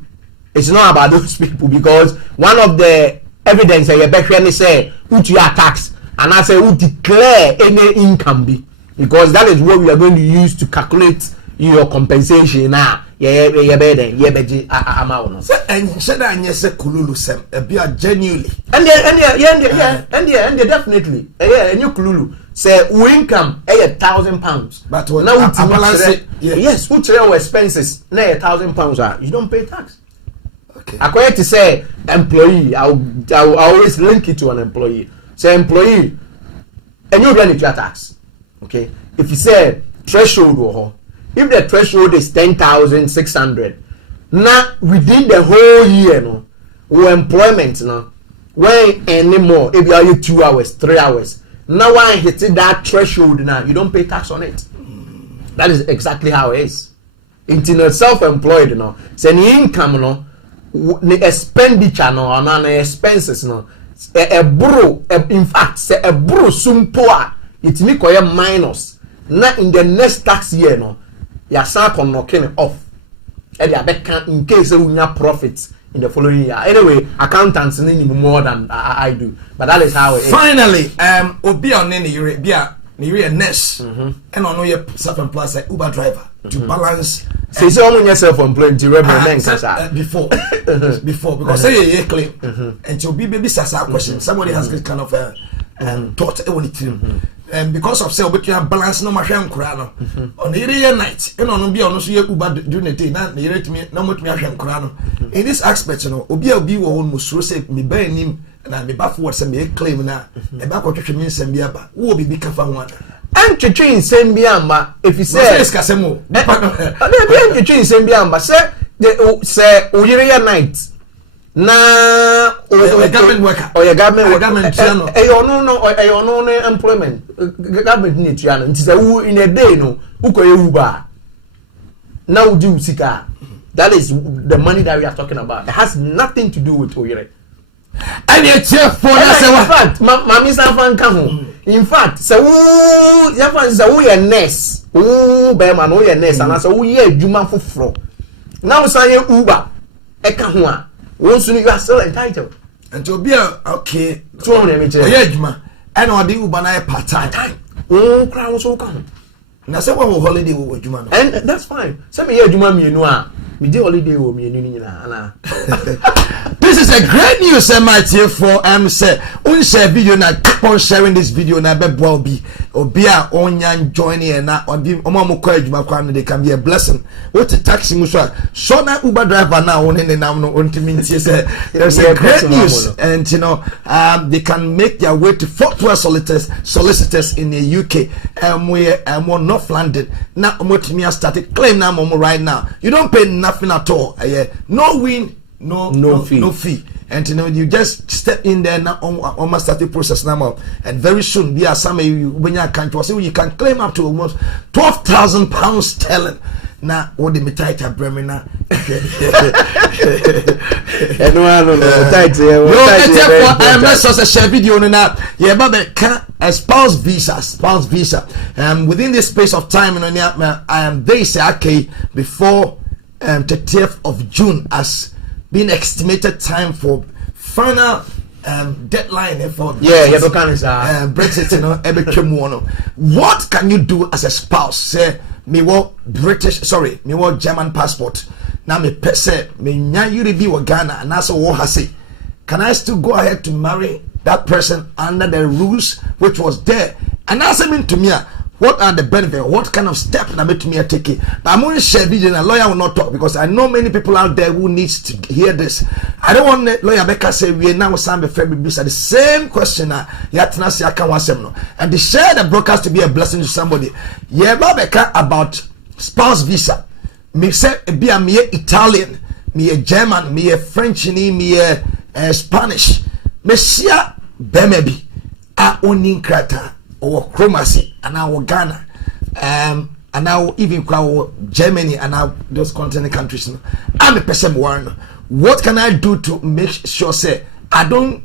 It's not about those people, because one of the evidence that you better say who to your tax and I say who declare any income be, because that is what we are going to use to calculate your compensation now. Yeah, amount. And said I say kululu sem be a genuinely. And definitely. And you kululu say income £1,000. But when now balance it, yes, who your expenses now £1,000 you don't pay tax. Okay. According to say employee, I always link it to an employee. Say employee, and you run it your tax. Okay. If you say threshold, if the threshold is 10,600, now within the whole year, no, or employment, no, when anymore, if you are 2 hours, 3 hours, now when hitting that threshold, now you don't pay tax on it. That is exactly how it is. Into self-employed, no, say the income, no. The expenditure no and the expenses no in fact say a bro sumpoa it me koye minus na in the next tax year no ya san kon knocking off e dey abeka in case we nya profit in the following year. Anyway, accountants need more than I do, but that is how it is. Finally, obi on any a nurse and on your self-employed say Uber driver to balance. Say someone your self-employed to represent before because say you claim and to be baby sasa question. Somebody has this kind of thought and because of say we balance no mahwe nkura no on the night and on be on so Uber during the day na me rate me no mo tumi ahwe nkura no in this aspect no obi wo won musuro say me ban nim na me ba forward say me claim na e ba ko twetwe me nsem bi aba wo bibi ka fa ho ana and twetwe nsem bi amba if you say skasemo and twetwe nsem bi amba say say oyire night na government worker or your government channel no employment government need to nti say who in a day no ukoye Uber now do sika. That is the money that we are talking about. It has nothing to do with oyire. And you cheer for that. In fact, Mami Sanfan come. In fact, so who a nurse, who be man who a nurse, and so who ye juma fufro. Now say Uber, eka ho. Once you are still entitled. And to be okay. So me tell. Yeah, juma. And what do Uber na part time? Oh, crown so come. Na say one holiday wo juma no. And that's fine. Say me ye juma mienu a. Me dey holiday wo mienu ni na. This is a great news, MIT for say unshare video na keep on sharing this video na be boa obi a onya joining na obi omo ko adwuma kwa no they can be a blessing. What taxi mu so na Uber driver na one ne nam no ontimi ntie say there's a great news and you know they can make their way to Fortwell solicitors in the UK more North London na omotimi started claim na momo right now. You don't pay nothing at all. No win, no fee. And you know you just step in there now almost start the process now and very soon we are some when you can claim up to almost £12,000 sterling. Now what the title bremina share video now a spouse visa within this space of time they say okay before 30th of June as being estimated time for final deadline for Brexit, you know, what can you do as a spouse? Say me want German passport. Now me say me nya you be wa Ghana and that's what has say. Can I still go ahead to marry that person under the rules which was there? And that's mean to me. What are the benefits? What kind of step na make me take it? Now I'm only share video and a lawyer will not talk because I know many people out there who needs to hear this. I don't want lawyer Becca say we now some be fair the same question and they share the broadcast to be a blessing to somebody. Yeah, Becca about spouse visa. Me say be a me Italian, me a German, me a French, me a Spanish. Me share bemebi a oninkrata. Or Chromacy and now Ghana and now even Germany and now those continental countries. I'm a person one. what can I do to make sure say I don't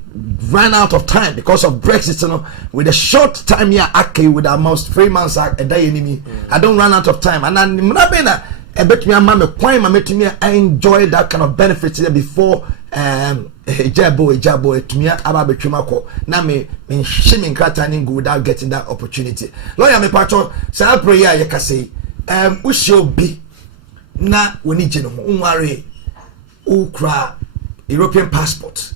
run out of time because of Brexit, you know, with a short time here, okay, with almost 3 months a day enemy. I don't run out of time, and I'm not being a bit me I enjoy that kind of benefits here before jabo to me about betwimako. Now me shimming crataning without getting that opportunity. Lawyer me patcho, say prayer you can say we should be na we need you know unware ukra European passport.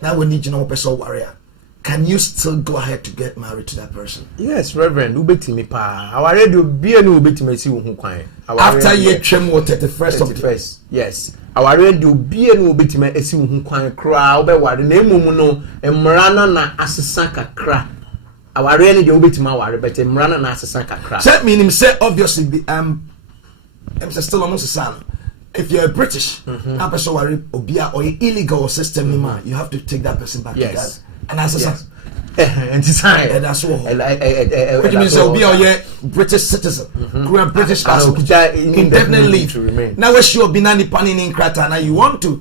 Now we need you know person warrior. Can you still go ahead to get married to that person? Yes, Reverend. Ubeti me pa. Our radio be any ubeti me si uhu kwan. After year trem 31st of the first. Yes. Our radio be any ubeti me esi uhu kwan kra. Ube wari na emu no emrana na asesa kakra. Our radio de ubeti ma wari, but emrana na asesa kakra. That meaning say obviously I'm still almost a son. If you're British, that person worry obia or illegal system you have to take that person back to God. And that's and design. And that's what. What you mean? So be a British citizen, a British passport, indefinite leave to remain. Now we sure binani panin in krata. Now you want to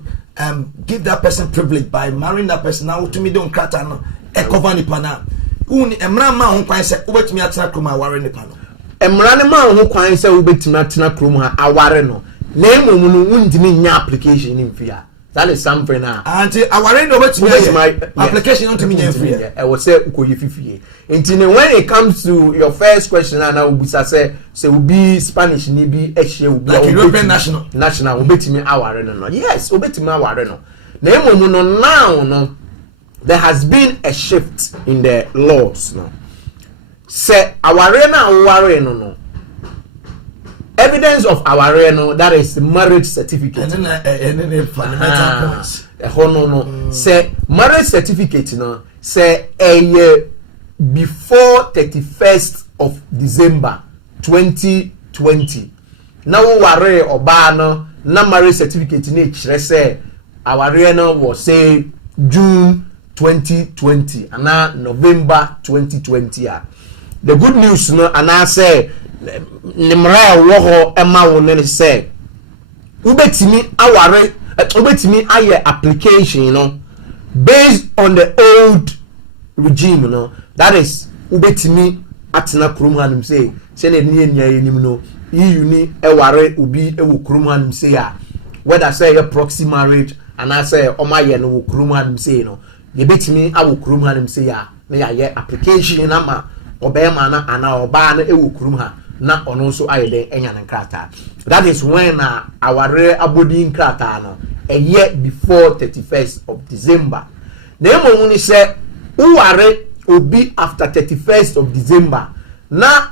give that person privilege by marrying that person. Now to me don't krata no. Ekova ni pana. Uni emra ma hon kwan se ubetimi atena kroma aware ni pano. Emra ne ma hon kwan se ubetimi atena kroma aware no. Na emu no undimi nya application ni mfia. That is something now. Until our end over to my application on to me free. I will say uko yififi. Until when it comes to your first question, and I will say will be Spanish, ni be Asia, will be like European national. Will be to me our no. Yes, will be to me our no. Now no, there has been a shift in the laws now. Say our no. Evidence of our reno, that is the marriage certificate. And then fundamental points. No. Say marriage certificate, say a year before 31st of December 2020. Now ware obano na marriage certificate ni say our reno was say June 2020 and now November 2020. The good news, and I say. Nimra wo ema wo ne say ubetimi aware ubetimi aye application based on the old regime that is ubetimi atena krom hanum say ne nia enim no EU ni eware obi ewo krom hanum say whether say a proxy marriage and I say omaye no wo krom hanum say ye betimi awo krom hanum say na ya application na ma obema na ana oba na ewo krom ha na ono so ayede enya nkrata. That is when our abodi nkrata no a year before 31st of December. Na emo ni say uware obi after 31st of December na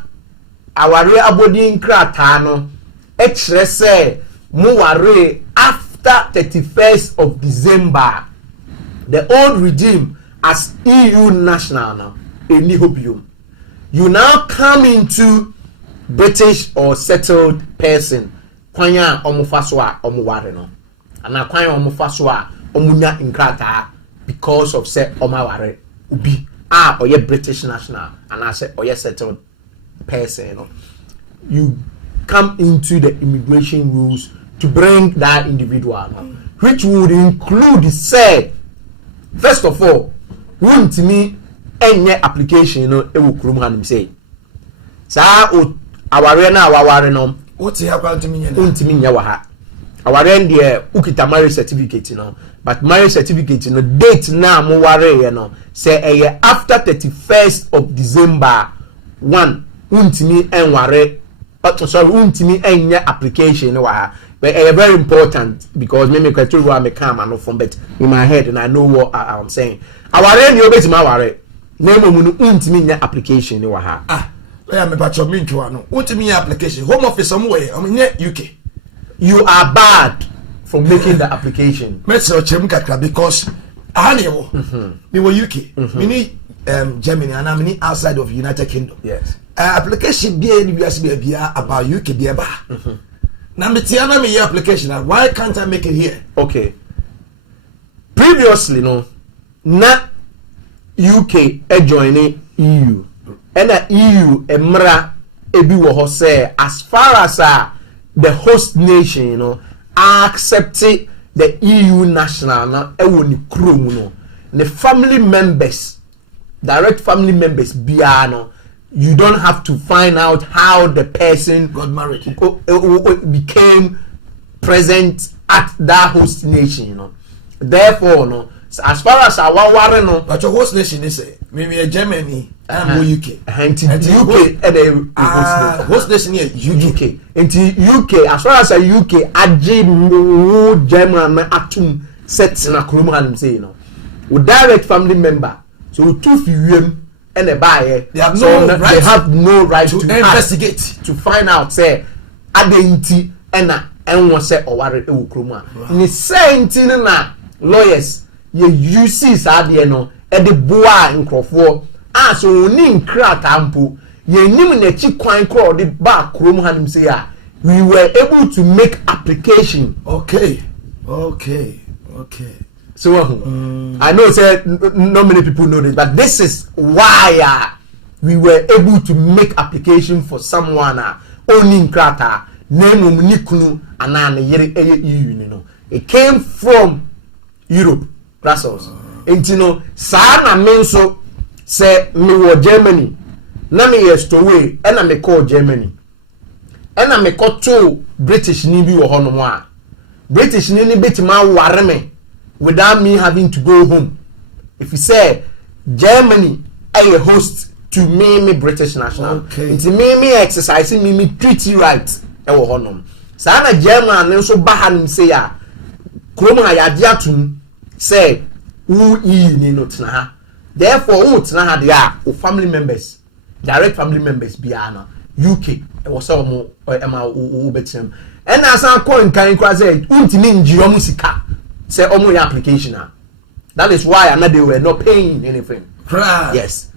our abodi nkrata no e kire say mu ware after 31st of December. The old regime as EU national now eni hobium. You now come into British or settled person kwanya omufaso a omuware no ana kwanya omufaso a omunya nkrata because of say omaware ubi oye British national and I say oye settled person you come into the immigration rules to bring that individual which would include say first of all wuntimi enye application ewo krum hanum say sa aware na aware no what you have to me untimi nya wa ha aware ndie ukita marriage certificate but marriage certificate date na mo ware say after 31st of December 1 untimi enware sorry untimi enya application wa ha but very important because me kwetru wa me come from but in my head and I know what I'm saying aware ni obeti ma ware na emomunu untimi nya application wa ha I me bacho me ntwa no untimi nya application home office somewhere UK you are bad for making the application metro chem kakra because ahane me wo UK me ni Germany and I mean outside of United Kingdom yes application be any be about UK be ba na me tiana me application why can't I make it here okay previously na UK joining EU and the EU emra ebi wo ho say as far as the host nation accept the EU national na ewo ni krom no the family members direct family members biya no you don't have to find out how the person got married became present at that host nation, you know. Therefore, no, as far as our warren, no, but your host nation is maybe Germany and UK. And UK and host nation here UK. Into UK, as far as a UK, Ajim German atum sets in a Kruman say, you know, with direct family member. So two few and a buyer, they have no right to investigate to find out say identity and was say or worry Ukruma. Ni saying na lawyers ye use sadie no e de boa nkrofo so oni nkra tampo ye nim na chi kwan kro de ba krom hanim say we were able to make application. Okay. So I know say not many people know this, but this is why we were able to make application for someone owning krata name nikunu anane yere EU no. It came from Europe, Brussels. And you know, sa na me so say me wo Germany. Na me yesterday and I me call Germany. And I me call to British ni bi wo hono mo a. British ni betima ware me without me having to go home. If you say Germany a host to me British national. Okay. It's me exercising me treaty rights e wo hono. Sa na German nso ba hanim say ya kroma ya dia tum say who ni no tena ha. Therefore who tena ha dia o family members direct family members biana UK e wo say mo ema o betem and as an coin kan kwa say untimi nji omo sika say omo your application. That is why they were not paying anything. Right. Yes,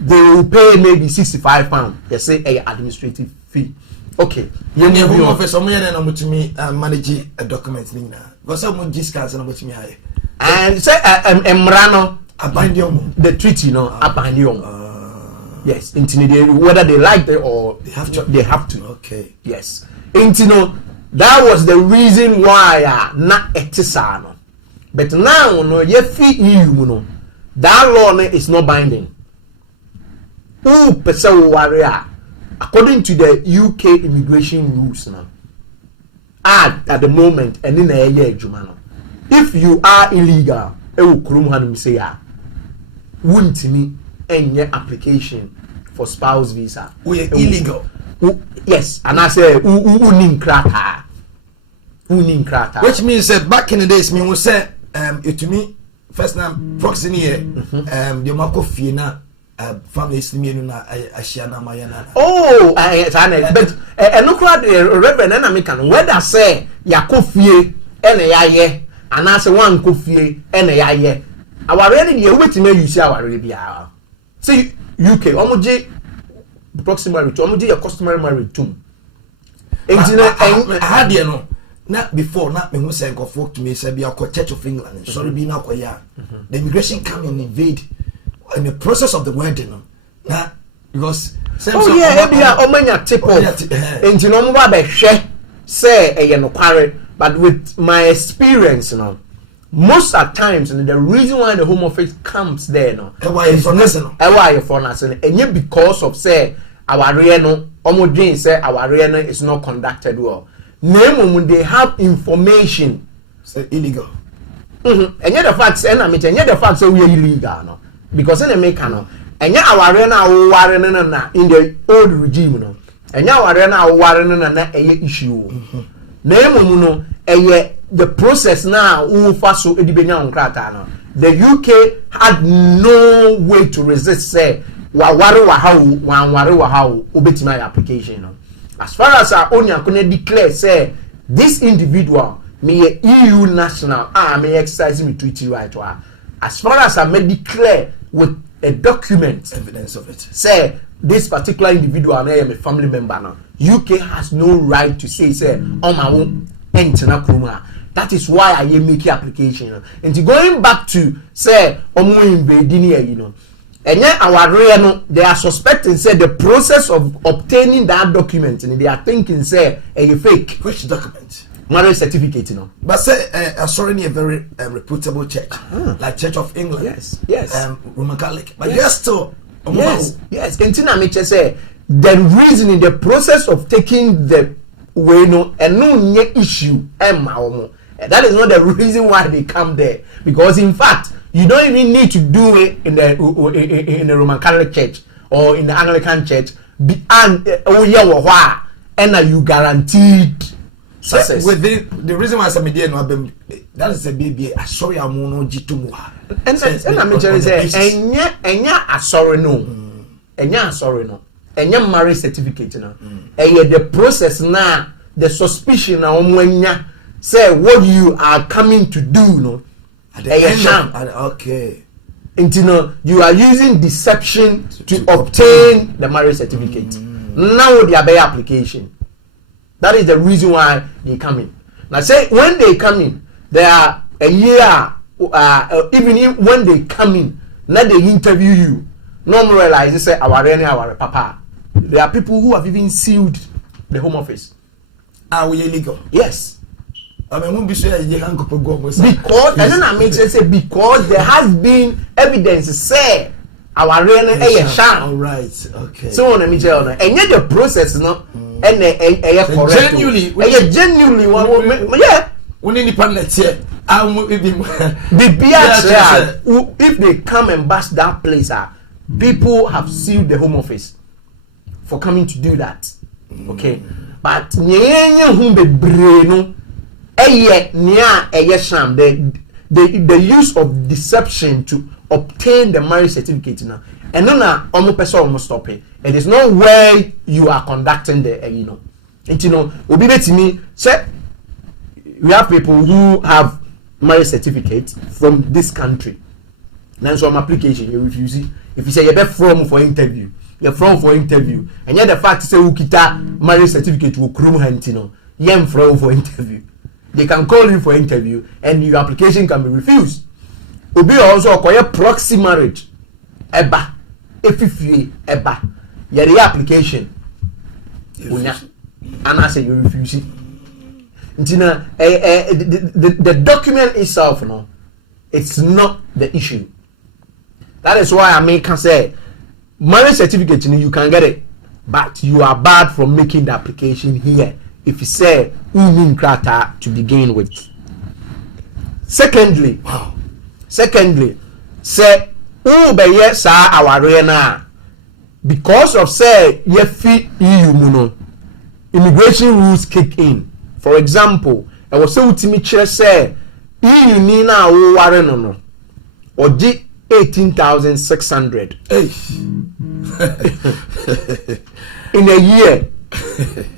they will pay maybe £65. They say a administrative fee. Okay, you need home office omo yana na mutimi manage a document ni na because omo discuss na mutimi aye and say emrano abandon the treaty no abandon. Yes, whether they like it or they have to. Okay. Yes, that was the reason why na etisano. But now no ye fi EU no that law is not binding. Who person warrior according to the UK immigration rules now at the moment and in a year jumano if you are illegal e wo krum hanum say ya wuntimi enye application for spouse visa we are illegal. Yes, and I say unin krata which means that back in the days me we say it to me first name proxy here the mako fie na family slimi no na ahia na mayana. Oh, but no crowd reverend na me kan whether say yakofie ene yaye and I say one kofie ene yaye our really dey wetin you see our really bia see UK omoje proximary to omoje your customary marriage too engineer had you know not before not me who say go folk to me say be a Church of England sorry be na koya the immigration come and invade in the process of the wedding na because omanya tip off engineer mo ba be hwe say e ye no kware but with my experience most at times and the reason why the home office comes there why for nothing and because of say our no omodin say our no is not conducted well name they have information say illegal and yet the facts and the facts say we are illegal no because in America no and yet our na in the old regime no and yet our na issue name no the process now so the UK had no way to resist say my application as far as our own yakone declare say this individual me EU national may exercise me treaty right as far as I may declare with a document evidence of it say this particular individual I am a family member now UK has no right to say on my own that is why I make application and going back to say invading here and yet our they are suspecting say the process of obtaining that document and they are thinking say a fake. Which document? marriage certificate, you know. But say sorry, a very reputable church, like Church of England. Yes. Roman Catholic. But yes, still. Yes. Kentina make say the reason in the process of taking the way no and no issue that is not the reason why they come there, because in fact you don't even need to do it in the Roman Catholic Church or in the Anglican Church, and you guaranteed success. With the reason why some media no that is a baby. Sorry, I'm no jitu and I mean say enya sorry no, enya marriage certificate no. The process now, the suspicion na omwenya say what you are coming to do no. Okay. And you are using deception to obtain the marriage certificate. Now they are by application. That is the reason why they come in. Now say when they come in, they are a year. Even when they come in, now they interview you. No more realize they say our papa. There are people who have even sealed the Home Office. Are we illegal? Yes. I mean, won't be sure you can't go because and then I make say because there has been evidence say our real sham. All right. Okay. So on me tell and yet the process no and correct. Genuinely yeah. We need partners here. If they come and bust that place, people have sealed the Home Office for coming to do that. Okay, but the use of deception to obtain the marriage certificate now, and then almost person almost stopping. It is not where you are conducting the obi to me say we have people who have marriage certificates from this country. Now some application you refuse it. If you say you're from for interview, and yet the fact say ukita marriage certificate will krum hantino, yem from for interview. They can call you for interview and your application can be refused. Obi also acquire proxy marriage. Eba, eba, your application. Unya, and I say you refuse it. The document itself, no, it's not the issue. That is why I can say marriage certificate, you can get it, but you are bad for making the application here. If you say IMMIGRATIION to begin with. Secondly, say be sa aware na because of say ye fit EU muno immigration rules kick in. For example, I was say utimi kire say EU ni na wo ware no no oji 18,600 in a year.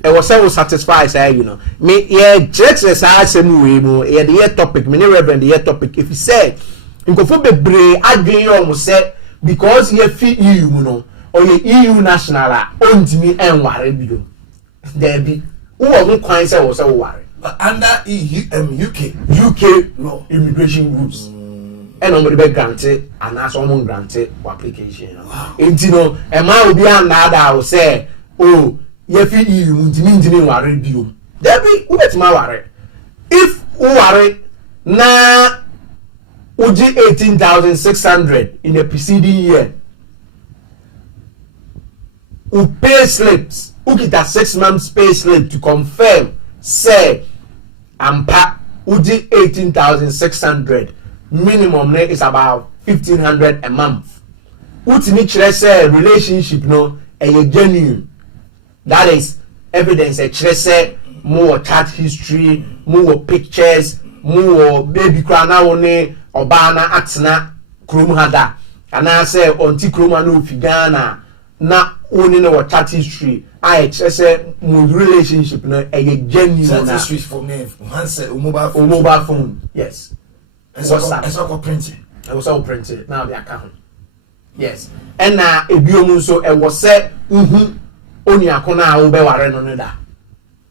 I was so satisfied, say, me, just as I said, the topic, many reverend, the topic. If you say, in Kofobe, I agree almost say, because you fit EU, or your EU national, owned me and worry you. There be who are no coins, I was so worried. Under UK law, immigration rules. And nobody be granted, and that's someone granted for application. And a man will be another, I will say, oh. If you worry you, there be who bet my worry. If you worry na uji 18,600 in the preceding year, who pay slips, who get a 6 months pay slip to confirm, say, ampa uji 18,600 minimum is about 1,500 a month. Uti say relationship no a genuine. That is evidence. A say more chat history, more pictures, more baby krana one obana atsna krum hada. And I say onti kruma no figana na only no chat history. I say more relationship no a genuine. Chat history for me. Mobile phone. Yes. It's all printed. It was all printed. Now the account. Yes. And now ebiomu so it was said only akona ube ware no da.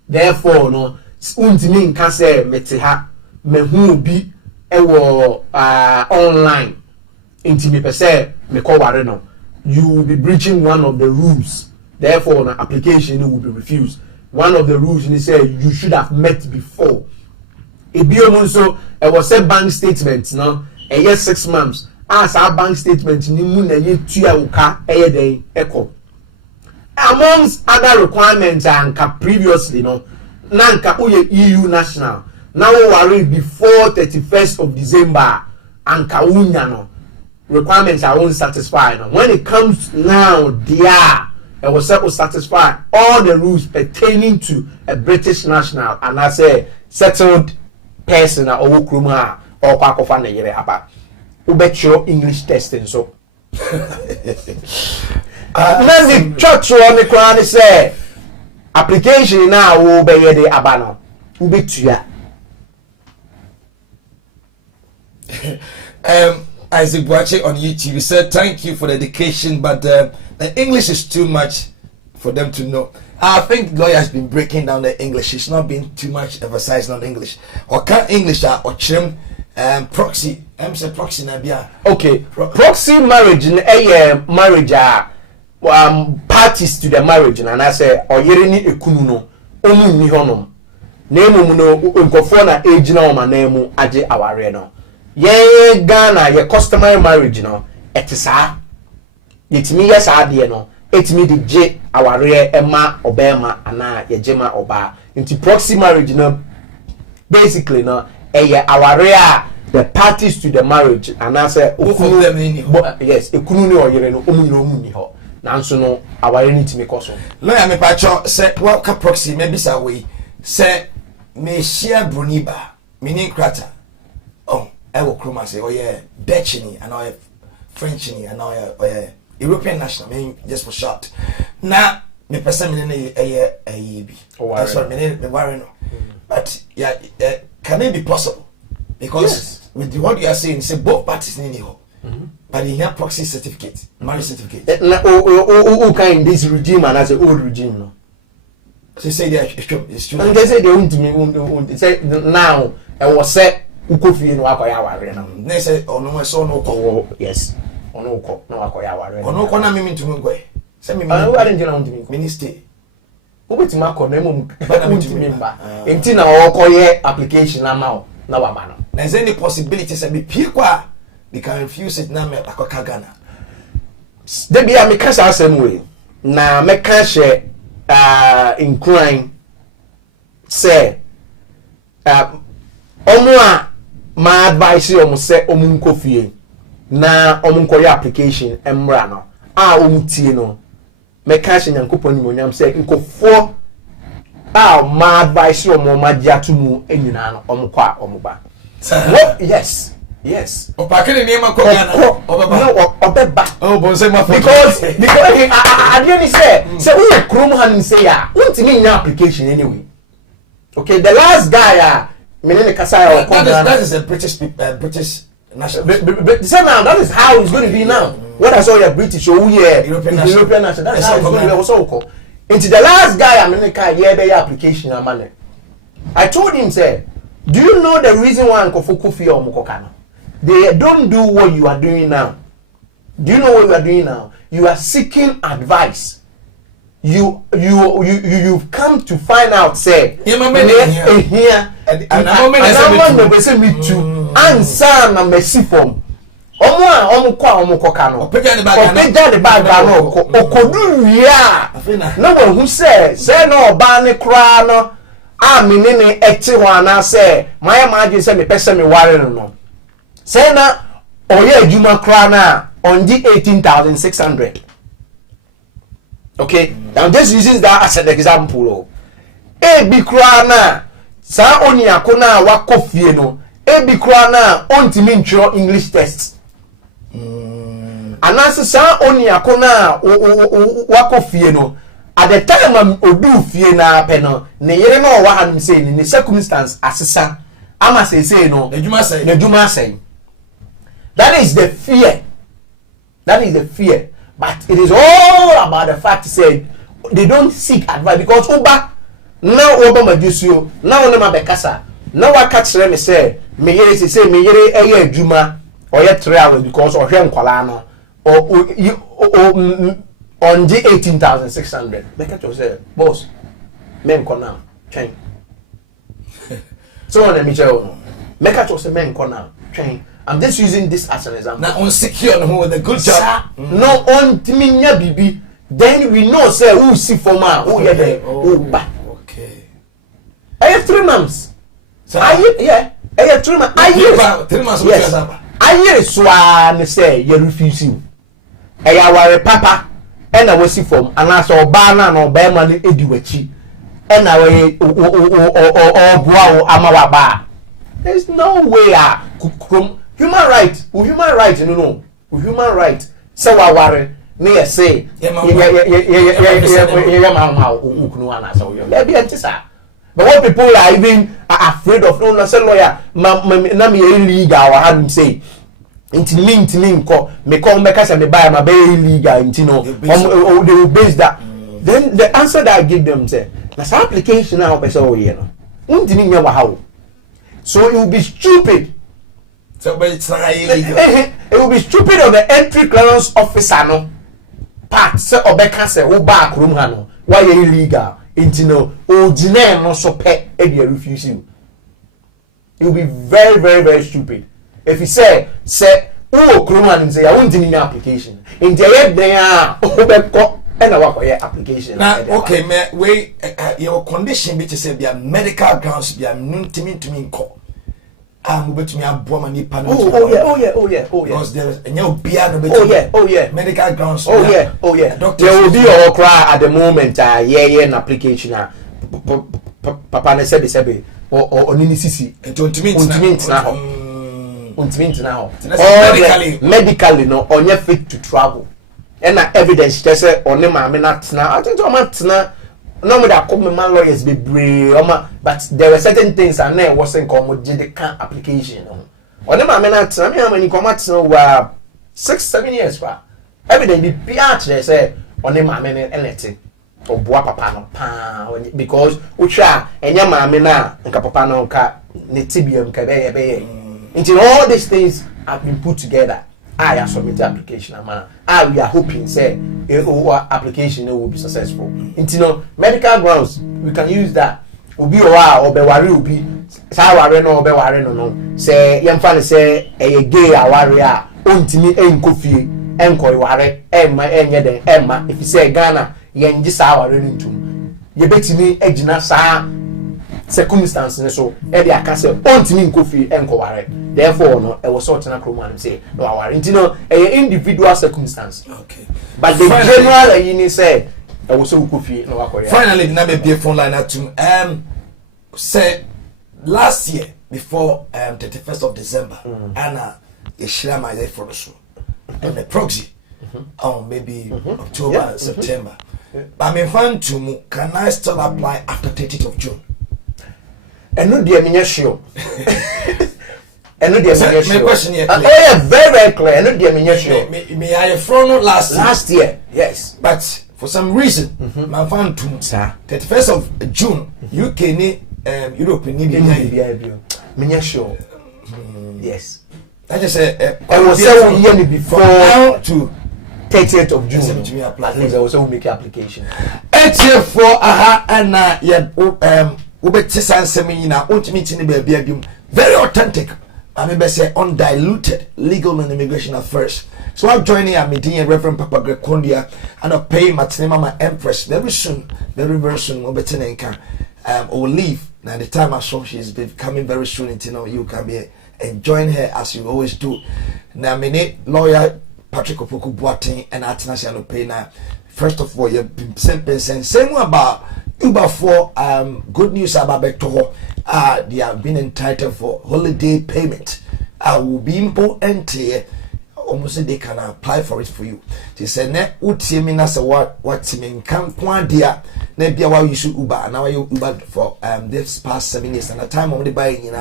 Therefore no untimi nka say mete ha mehu bi ewo online intimi pe say me ko ware no, you will be breaching one of the rules. Therefore an application will be refused. One of the rules you say you should have met before ebio so e was a bank statement no e yes 6 months as our bank statement ni mu na ye tua uka e den eko amongst other requirements anka previously no nanka uye EU national now worry before 31st of December anka unya no requirements are unsatisfied no when it comes now there it was satisfy all the rules pertaining to a British national and I say settled person or kruma or kwakofa na yere aba ubetcho English testing so then the church on the crown say application now wo be yede aba no ubetua Isaac Boache on YouTube said thank you for the education, but the English is too much for them to know. I think lawyer has been breaking down the English. It's not been too much emphasized on English. Or can English or trim proxy? I'm say proxy na bia. Okay, proxy marriage in a marriage parties to the marriage and I say or yere ni ekunu no omu ni honom. Name mu no nkofo na age na o ma na mu age aware no. Ye Ghana ye customary marriage no etisa yetimi yes ade no etimi de je aware ema obema ana ye jema oba into proxy marriage no basically no ye aware a the parties to the marriage and I say okunu them ni yes ekunu ni oyere no omu ni ho nanso no aware ni timi koso lawyer me pacho say welcome proxy maybe say we say me share broniba meaning krata oh I will chroma say, oh yeah, Dutch and I French and I European national, I mean just for short. Now, me person me a that's what me worry no. But yeah, can it be possible? Because yes. With what you are saying, say both parties need it. But in here proxy certificate, marriage certificate. Who kind this regime and as an old regime no. So say it's true. And they say they won't say now I was set. Ukofi no akoya aware na na say ono so no ko yes ono ko no akoya aware ono ko na mimi ntumi ngwe say mimi anu are njina ntumi minister obeti mako na mum ntumi mba enti na okoye application na ma na wa ma no na is any possibility say be pie kwa they can refuse it na me akoka Ghana de bia me kasa asem we na me ka hye incline say omo a my advice you say omu nkofie na omu nkoye application emra no a omu tie no me ka hye nyankopon nyonyam say nkofo a my advice you mo magia to mu enyina no omu kwa omu ba yes opakene ni ma ko Ghana obeba oh bon say ma because I didn't say we krom han say ya untimi nya application anyway okay the last guy that is a British national. But now that is how it's going to be now. What I saw your British or European national. That's how it's going to be also. Into the last guy America the application money. I told him say, do you know the reason why Nkofo Kofi or Mukokano? They don't do what you are doing now. Do you know what you are doing now? You are seeking advice. You've come to find out say here and I'm going to say me too and son na mercy form omo kwa omo koka no opeja the bag no okodu wia no we hu say no oba ne kra no a menene eti ho ana say my imagine say me pese me ware no say na oye adwuma kra na on the 18,600. Okay, now just using that as an example. Ebi kura na sa oni akona wako fie no. Ebi kura na ontimi ntro English test. Anase sa oni akona wako fie no. At the time am odu fie na pe no. Ne yere no wa hanum say ni circumstance asesa. Ama say no. Neduma say. That is the fear. But it is all about the fact said they don't seek advice because Uba now Obama Jusio now Nema Bekasa now I catch them say me yere say me yere eye adwuma or yet travel because or hwem kwala or on the 18,600 Beka to say boss men come now change So on Michelle, make a choice men corner train. I'm just using this as an example. Now on secure no with a good job. No on Timinya Bibi. Then we know say who see for man. Oh yeah, oh ba. Okay. I have 3 months. So I have 3 months. I have 3 months. Yes. I hear swan say you refuse you. I our papa and I was see from and I saw banana no bear money ediwachi. And I way or amawaba. There's no way human right. Human right, you know. Human right. So I worry. Me say but what people are even afraid of no say lawyer na me illegal or how them say intimi nko me come make say me buy my be illegal intino they will base that then the answer that I give them say na application na person o ye no untini nya wa how so it will be stupid. So but it's illegal. It will be stupid of the entry clearance officer no part say obeka say wo back room ha no why illegal intino o deny no so pe e dey refuse you. It will be very very very stupid if you say who kroma and say I won't deny application in the head there obeko and our application now okay me we your condition be to say be medical grounds be ntimi nko betumi aboa nipa no oh yeah because there is no bia no betumi oh yeah medical grounds oh yeah there will be a cry at the moment an application papa ne sebe or nini sisi untimi now medically no onye fit to travel and evidence just say only maame na tena I think o no me da come man lawyers be brave but there were certain things and there wasn't come the can application only maame na tena me am ni come tena over 6-7 years fa evidence be pia they say only maame ne anything oboa papa no pa because ucha enya maame na nka papa no nka ne tibiam ka be until all these things have been put together I have submitted application we are hoping say our application will be successful. Into medical grounds we can use that. Obi or be worry obi say worry no be worry no say yemfa say gay worry ontimi enkofie enko worry emma enye den emma if you say Ghana yenji sa worry ntum ye betimi agina sa circumstances so e dey aka say ontimi nkofie enko worry therefore no e was sort na kroma say no worry ntino individual circumstance okay but the general you say e was so nkofie no worry finally na be phone line atum say last year before 31st of December Anna ishira my day for the show and the proxy maybe October September but me fan to can I still apply after 30th of June and no dear me sure and no dear me my question here very very clear and no dear me sure me I from last year yes but for some reason my fan to 31st of June UK ni Europe ni me sure yes I just say I was saying year before now to 30th of June at least I was so make application for and very authentic. I mean, say undiluted legal and immigration affairs. So I'm joining a meeting in Reverend Papa Grekondia and I'll pay Matinema, my Empress, very soon, very soon. Will leave. Now the time I saw she's been coming very soon. You can be enjoying her as you always do. Now, my lawyer Patrick Opoku Boateng and Atinasi pay now. First of all, you've been same about Uber for good news about Bektoho. They have been entitled for holiday payment. I will be important here. Almost they can apply for it for you. They said, "Ne utimina sa what timin can kwandia ne bia wa you should Uber now you Uber for this past 7 years and the time of the buying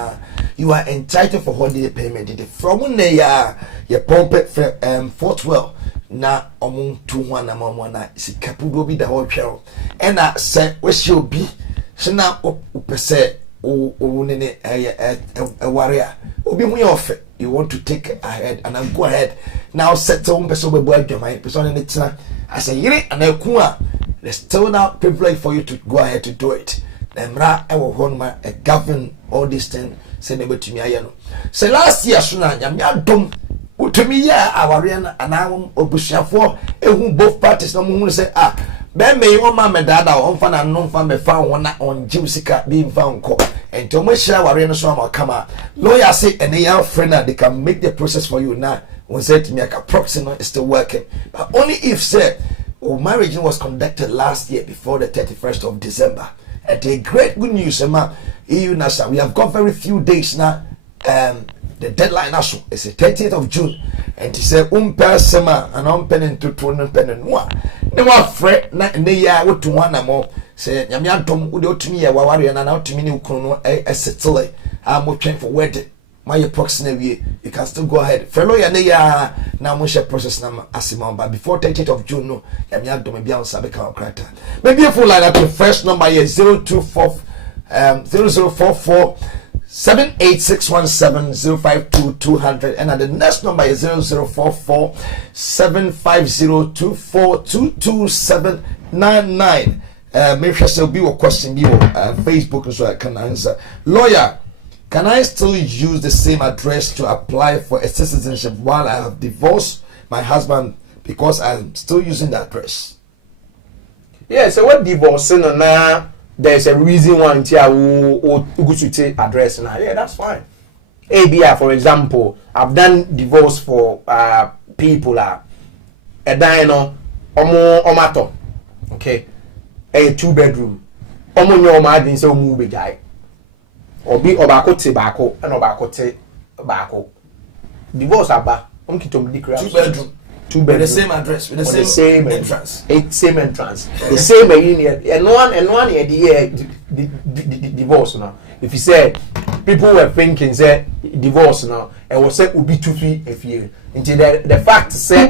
you are entitled for holiday payment. From ne ya pump it 412 na omun 21 na mama na sikapu bi da ho twero and na say we should be so na upese o nene warrior obi mu your you want to take ahead and then go ahead now settle person be boy adwama person in it I say yire and there's still now privilege for you to go ahead to do it Emra ewo honma a govern all this thing say never to me ayano. Say last year suna nyame adom utumi ya aware na anawon obusuafo ehun both parties no mu say be me won ma medada won fa na no fa me fa won na on jiusika bi mfa nko enti o mo hira aware no so am kama lawyer say any your friend they can make the process for you now when say to me like a proxy no is still working but only if say marriage was conducted last year before the 31st of December. And a great good news, Emma. EU Nasa. We have got very few days now. The deadline also is the 30th of June. And to say sema and penning to 2 penning one. No one fret na ya what to one more. Say Yamiantum would to me a warrior and out to me a settle. I'm working for wedding. My approximate you can still go ahead. Fellow ya now we shall process number asimon, but before 30th of June, no, Yamian to maybe on Sabeka crata. Maybe a full line up the first number is 024 0044 78617 052 200, and the next number is 0044 750 2422799. Make sure so be a question you Facebook so I can answer. Lawyer, can I still use the same address to apply for a citizenship while I have divorced my husband because I'm still using the address? Yeah, so what divorcing now? There's a reason why you go to take address now. Yeah, that's fine. ABI, for example, I've done divorce for people a dino omato. Okay, a 2-bedroom. Omo my didn't say move guy. Obi obako te bako and obako te bako. Divorce aba. 2-bedroom. With the same address, with the same entrance. Same entrance. The same union. And one year the divorce now. If you say people were thinking say divorce now, and was say will be 2 feet a year. Until the fact say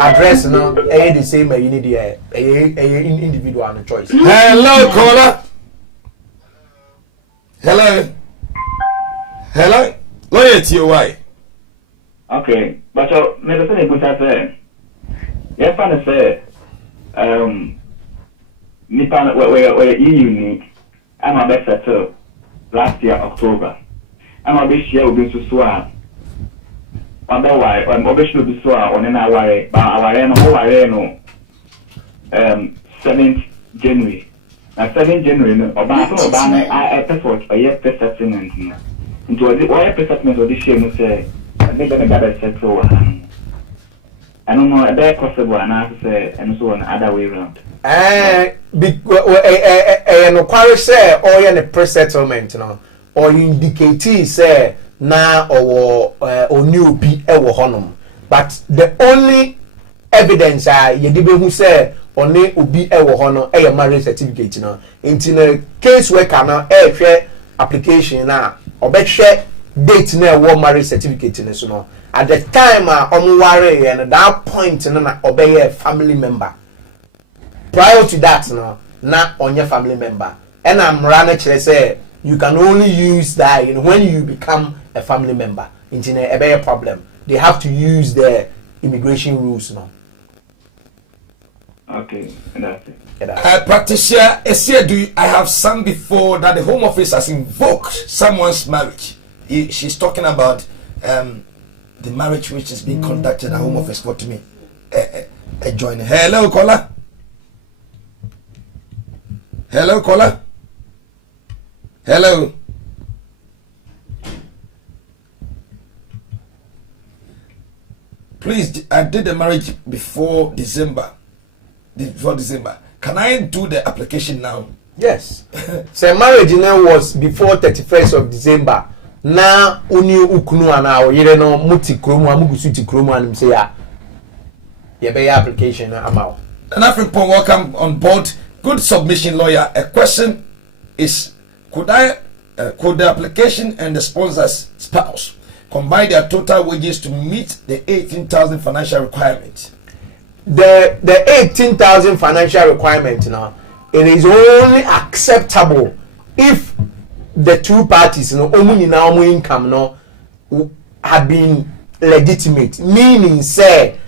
address now, the same union the individual and choice. Hello, caller. Hello. Lawyer to your wife. Okay, but maybe say good say. Yeah, fun say. Nipa where unique. I'm a best settle last year October. I'm a bit share with you so otherwise I'm obviously to be so on an hour but our no 7th January. Now 7th January no about I effort a year per settlement. Into the why per settlement of this year no say I think I'm gonna settle. I don't know if that's possible and I say and so on other way around. No quarry say or in a pre-settlement no or you indicate say na or new be ewo honum but the only evidence you debe who say only obi ewo hono e marriage certificate no in a case worker na share application na obehwe date na ewo marriage certificate ne so no at the time omuware and that point na obey family member prior to that no na on your family member and I'm running say you can only use that when you become a family member into a problem they have to use the immigration rules now. Okay, that's it. Practitioner, I have some before that the Home Office has invoked someone's marriage. She's talking about the marriage which is being conducted at Home Office. What to me? Join. Hello, caller. Hello, caller. Hello. Please, I did the marriage before December. Can I do the application now? Yes. So marriage was before 31st of December. Now only ukunu ana oyire no muti kromu amugusu ti kromu anum say ya be application amao. And African welcome on board. Good submission, lawyer. A question is could the application and the sponsor's spouse combine their total wages to meet the 18,000 financial requirement? The 18,000 financial requirement now, it is only acceptable if the two parties, income have been legitimate. Meaning, say,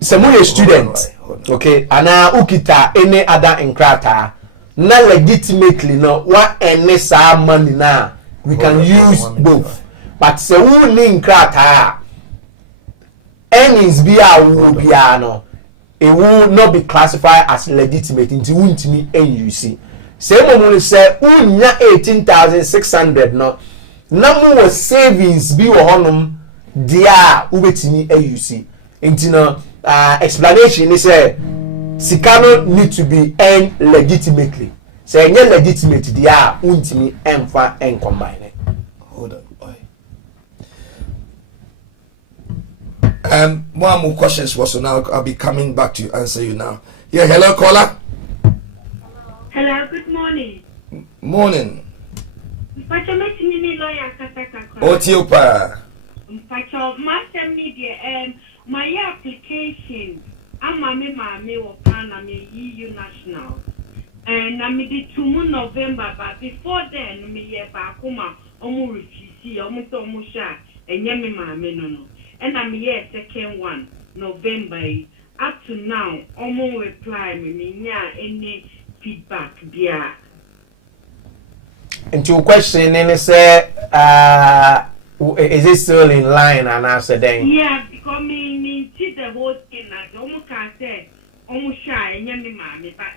some student, okay, and ukita any other inkrata, na legitimately no what any sa money na we can use both but say who nin krata earnings be a wo bia no it will not be classified as legitimate into wuntimi NUC say mo say unya 18,600 no na mo was savings bi wo honum dia ubetimi AUC into no explanation is say sikano need to be earned legitimately say any legitimate dia untimi emfa en combine. Hold on. One more questions for so now I'll be coming back to answer you now. Yeah, hello caller. Hello, good morning. Morning. Mpacho metini lawyer Kataka. Otiopa. Mpacho master media my application ama me wopana me EU national. And I made 2 November but before then me ye ba kuma omu refuse omu to omu sha enye me maame no. And I'm here second one November up to now omu reply me any feedback there. And your question and say is it still in line and answer then? Yeah, because me see the whole thing as almost can say almost shy and yummy mammy, but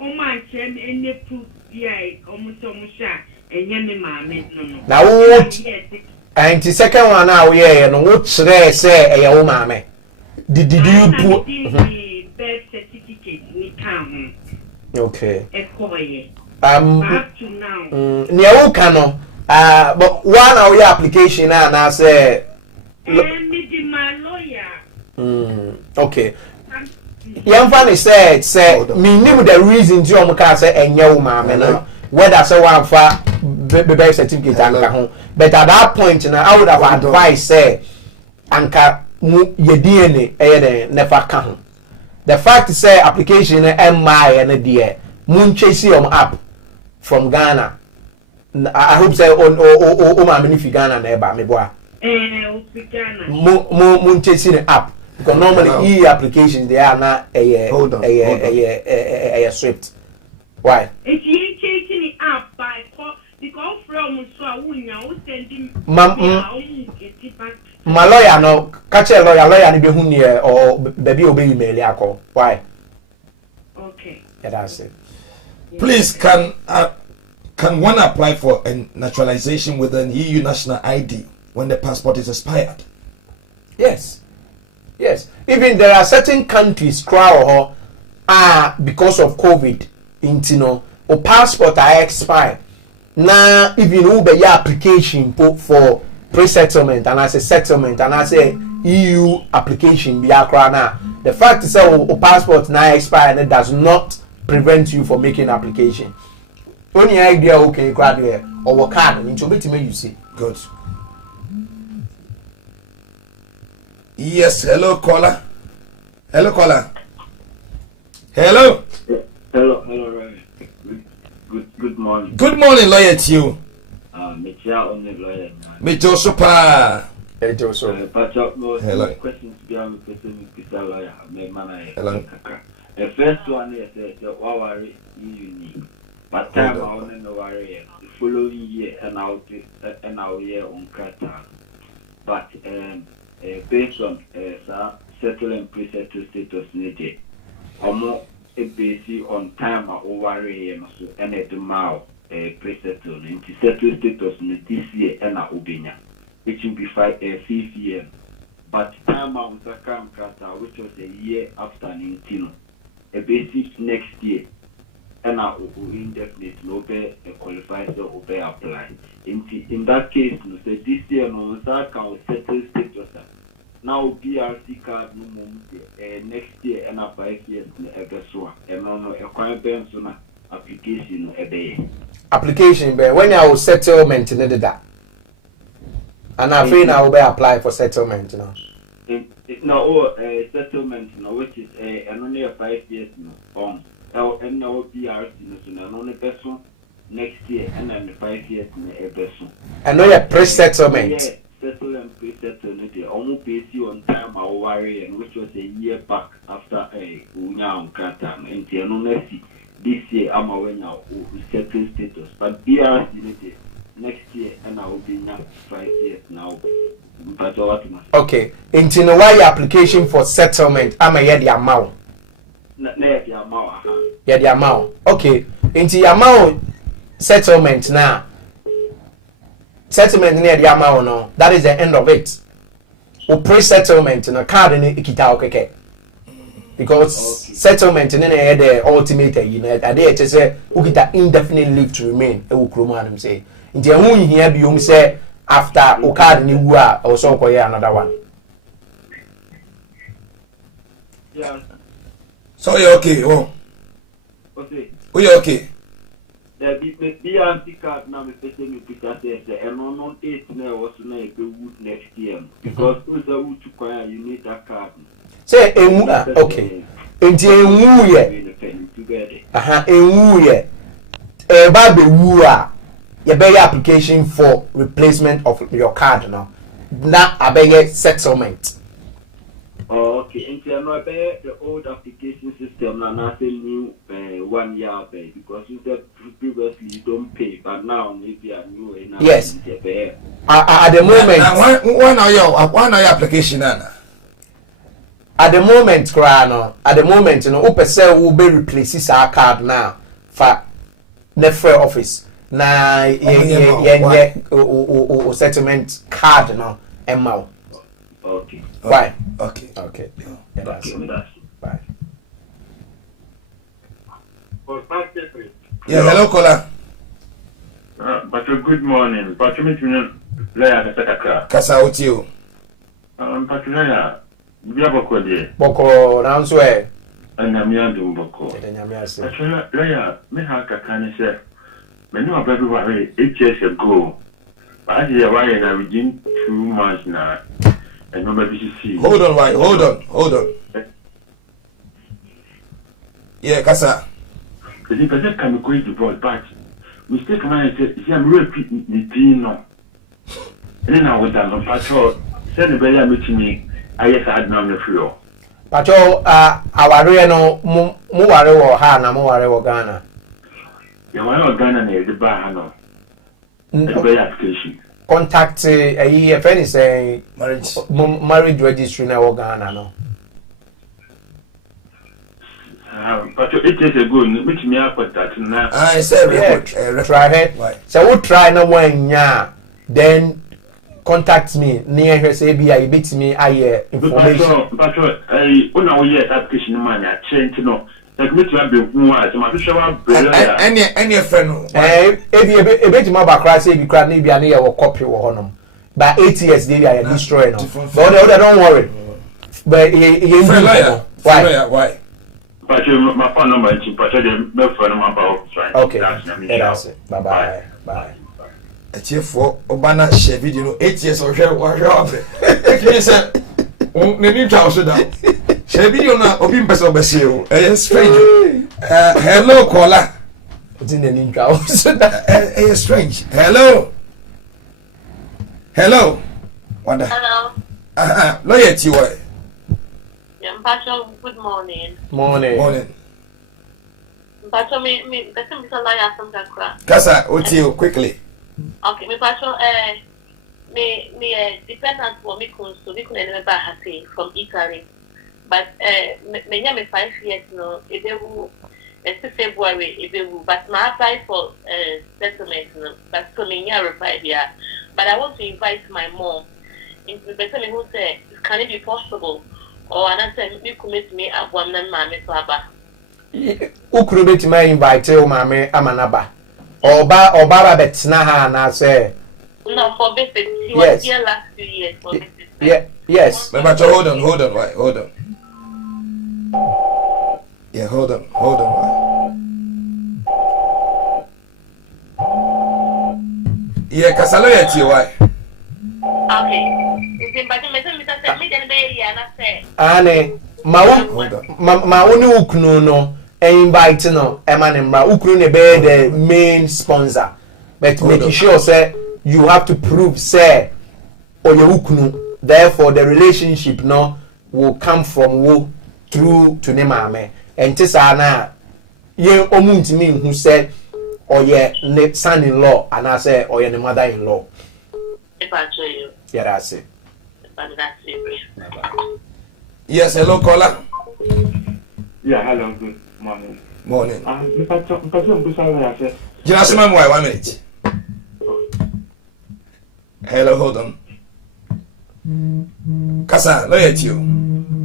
almost any proof yeah, almost shy and yummy mammy. Now what? And the second one now yeah, and what should I say a young mammy? Did you put birth certificate in town? Okay. Up to now. Near Okano. But one of your application and I say my lawyer. Okay. Young Fanny said me knew the reason to your say and your mama whether say one for birth certificate and home. But at that point I would have advised say anka your DNA never come. The fact say application MI and the moon chase your app from Ghana. I hope say oh my many Ghana neighbor me boy. Moon chasing app because normally applications they are not a script. Why? If you chasing the app by because from so we sending my lawyer no catch a lawyer ni be hu ne or baby obey email yakọ. Why? Okay. Yeah, that's it. Please can one apply for a naturalization with an EU national ID when the passport is expired? Yes. Even there are certain countries because of COVID or passport are expired. Now even your application for pre-settlement and as a settlement and as a EU application be now. The fact is that passport now expired and it does not prevent you from making application. Only idea okay graduate or work hard into bit you see. Good. Yes, hello caller. Hello. Hello, Ryan. Good morning. Good morning, lawyer to you. Michelle only lawyer. Mejo Sopa. Hello. Questions beyond the person with the lawyer. Hello. The first one is what worry you. But time I want to worry the following year and our year on Qatar. But based on settle and pre-settle status needed, or more based on time I worry and also and at the mouth pre-settle into settle status this year and our Ubina, which will be 5 years. But time I was a come Qatar, which was a year after 19, a basic next year. And I will indefinite no pay qualifies or pay apply. In that case, no say this year no can settle status. Now BRC card no more next year and 5 years no ebeso. And no acquire benson application no ebe. Application be when I will settlement in that. And I feel I will apply for settlement now. No settlement no which is only 5 years no on. And now BRC no only person next year and then 5 years in a person. And no pre-settlement. Yeah, settle and pre-settlement. Almost pay you on time I worry and which was a year back after a Unya on Qatar and Tiano Messi this year I'm aware now settled status, but BRC next year and I will be now 5 years now. But okay, into no why application for settlement I'm a year the amount. Yeah, the amount. Okay, into the amount settlement now. Settlement near the amount no. That is the end of it. O pre-settlement no card in ikita okeke. Because settlement in the ultimate you know I dey say ukita indefinite leave to remain e wo kromo anum say. Nti e hu hia bi um say after o card ni wu a o so koye another one. Yeah. So you okay? Oh. Okay. Oh, you okay? The BRC card now is taking me picture say and on 8 now was na be wood next year because who's a wood to acquire you need that card. Say okay. Nti enwu ye. Aha enwu ye. E ba be wu a ye be application for replacement of your card now. Na abeye settlement. Oh, okay. And the old application system now say new 1 year pay because you said previously you don't pay, but now maybe a new now. Yes. At the moment, one are your application Anna? At the moment, Krano. At the moment, you know, Upese will be replaces our card now for Nefre office. Na settlement card now. Emma. Okay. Why? Okay. Okay. Yeah, that's Bye. Yeah, hello, caller. But good morning. But you mean Kasa with you. But we have a code. Boko, now swear. And I'm young to Boko. But me have a kind of say. When you are very 8 years ago, but I hear why I within 2 months now. And nobody see. Hold on, right? Hold on. Yeah, Kasa. The person can go to board, but mistake man said, "See, I'm real the no." And then I was done. Patrol said the better meeting me. I just had none of you. Patrol, our real no more worry or Hana, more worry or Ghana. You want to Ghana near the bar, no? The application. Contact a year, if any say marriage registry now or Ghana, no. But 8 years ago, which me up with that now. I said, try it. So we'll try no one, yeah. Then contact me near her, say, be I beat me, I information. But when I was application money, I changed to know. Like, which have been who was my show up. Any friend, a bit more about Christ, if you can't maybe an ear or copy or honor. By 8 years, they are destroying. But don't worry. But why? But my phone number is but the phone number about okay. That's it. Bye. A chief for Obana share video 8 years or share what Nini house down. Share video na Obim Peso Besio. Strange. Hello, caller. It's in the link house. Strange. Hello. What the? Hello. Loyalty. Pastor, good morning. Morning. Pastor, me, person bisa laya some kakra. Kasa, what you quickly? Okay, me Pastor, me dependent for me never happy from Italy, but me 5 years no, it's February but my apply for settlement no, but so me reply there. But I want to invite my mom. Into the person who say, can it be possible? Or another you commit me at one man, mammy, Baba. Who could be to my invite you, mammy, Amanaba? Or Baba Betsnaha, and I say, no, for visit. She was here last 2 years for visit. Yeah, yes. But hold on. Yeah, hold on. Yeah, Casalo at you, why? Okay. Ane, ma only uknu no invite no emanembra uknu ne be the main sponsor, but making sure say you have to prove say or your uknu, therefore the relationship no will come from wo through to ne mame and tisana ye omuntimi hu say oye ne son-in-law and I say oye ne mother-in-law. If I show you. Yeah, that's it. But that's it. Yes, hello, caller. Yeah, hello, good morning. Morning. Just 1 minute. Hello, hold on. Kasa, look at you.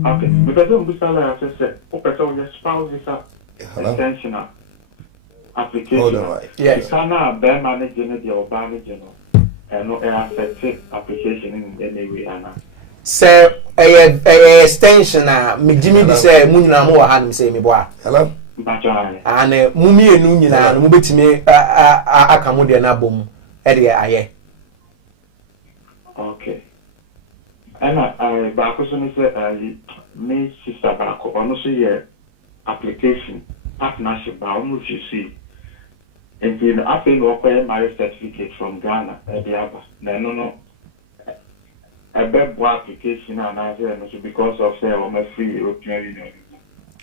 Okay, because I'm said, your spouse is a intentional application. Hold on, right. Yes. You cannot bear managing or managing and no affected application in any way. Sir, a extension me Jimmy di say munina mo wa han say me boa. Hello. And mumi enu nyina no betimi aka mo de na bom e de aye. Okay. And I back also say me sister back on also your application partnership ba almost you see. And then after you acquire marriage certificate from Ghana at the Abba. No. A bad application and I say because of say I'm a free European Union.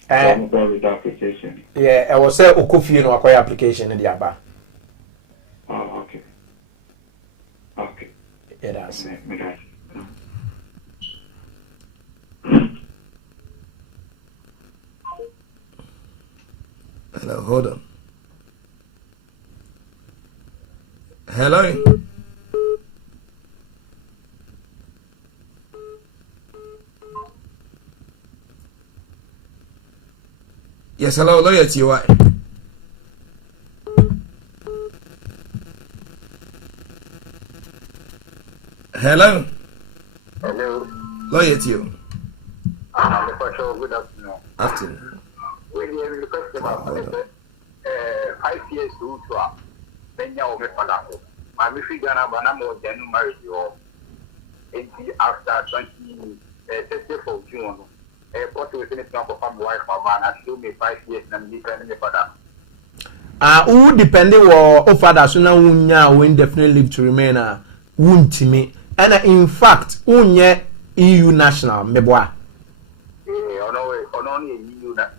I'm with application. Yeah, I was say Okufi no acquire application in the Abba. Oh, okay. Okay. Yeah, that's it. Hello, hold on. Hello. Yes, hello, loyalty, why? Hello? Hello. Loyalty. Good afternoon. Afternoon. When you request about 5 years old, then you will be for my Michigan, Banamo, then marriage you after 30th of June. What was in it for my wife, my man, and still me 5 years and depending for that. Who depending on father so now unya indefinite leave to remain wuntimi and in fact unye EU national meboa.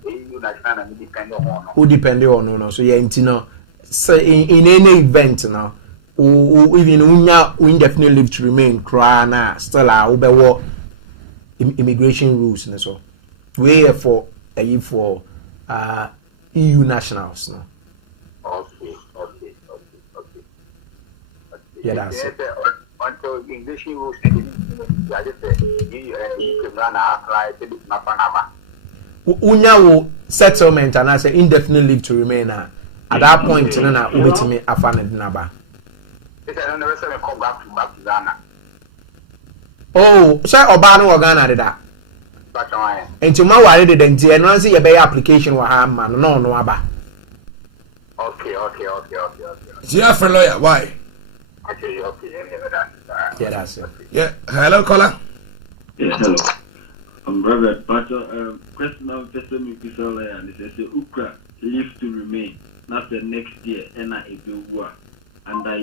EU national and depend on who depending on no so yeah intino say in any event now even unya indefinite leave to remain cry na still obewo immigration rules and so we for EU nationals no. Okay. Yeah, that's it. Until English rules, I just say you can run apply to this Panama. Unya will settlement and I say indefinite leave to remain at that point no na ubetimi afana dinaba. It's another reason come back to Ghana. Oh, say oba no Ghana did that. But I Enti ma ware de denti e no say ye be application wa ha ma no aba. Okay. Yeah, for lawyer, why? Okay. Yeah, that's it. Yeah, hello, caller. Yes, hello. Brother, but question of person me people and they say Ukra leave to remain. Not the next year, and I will and I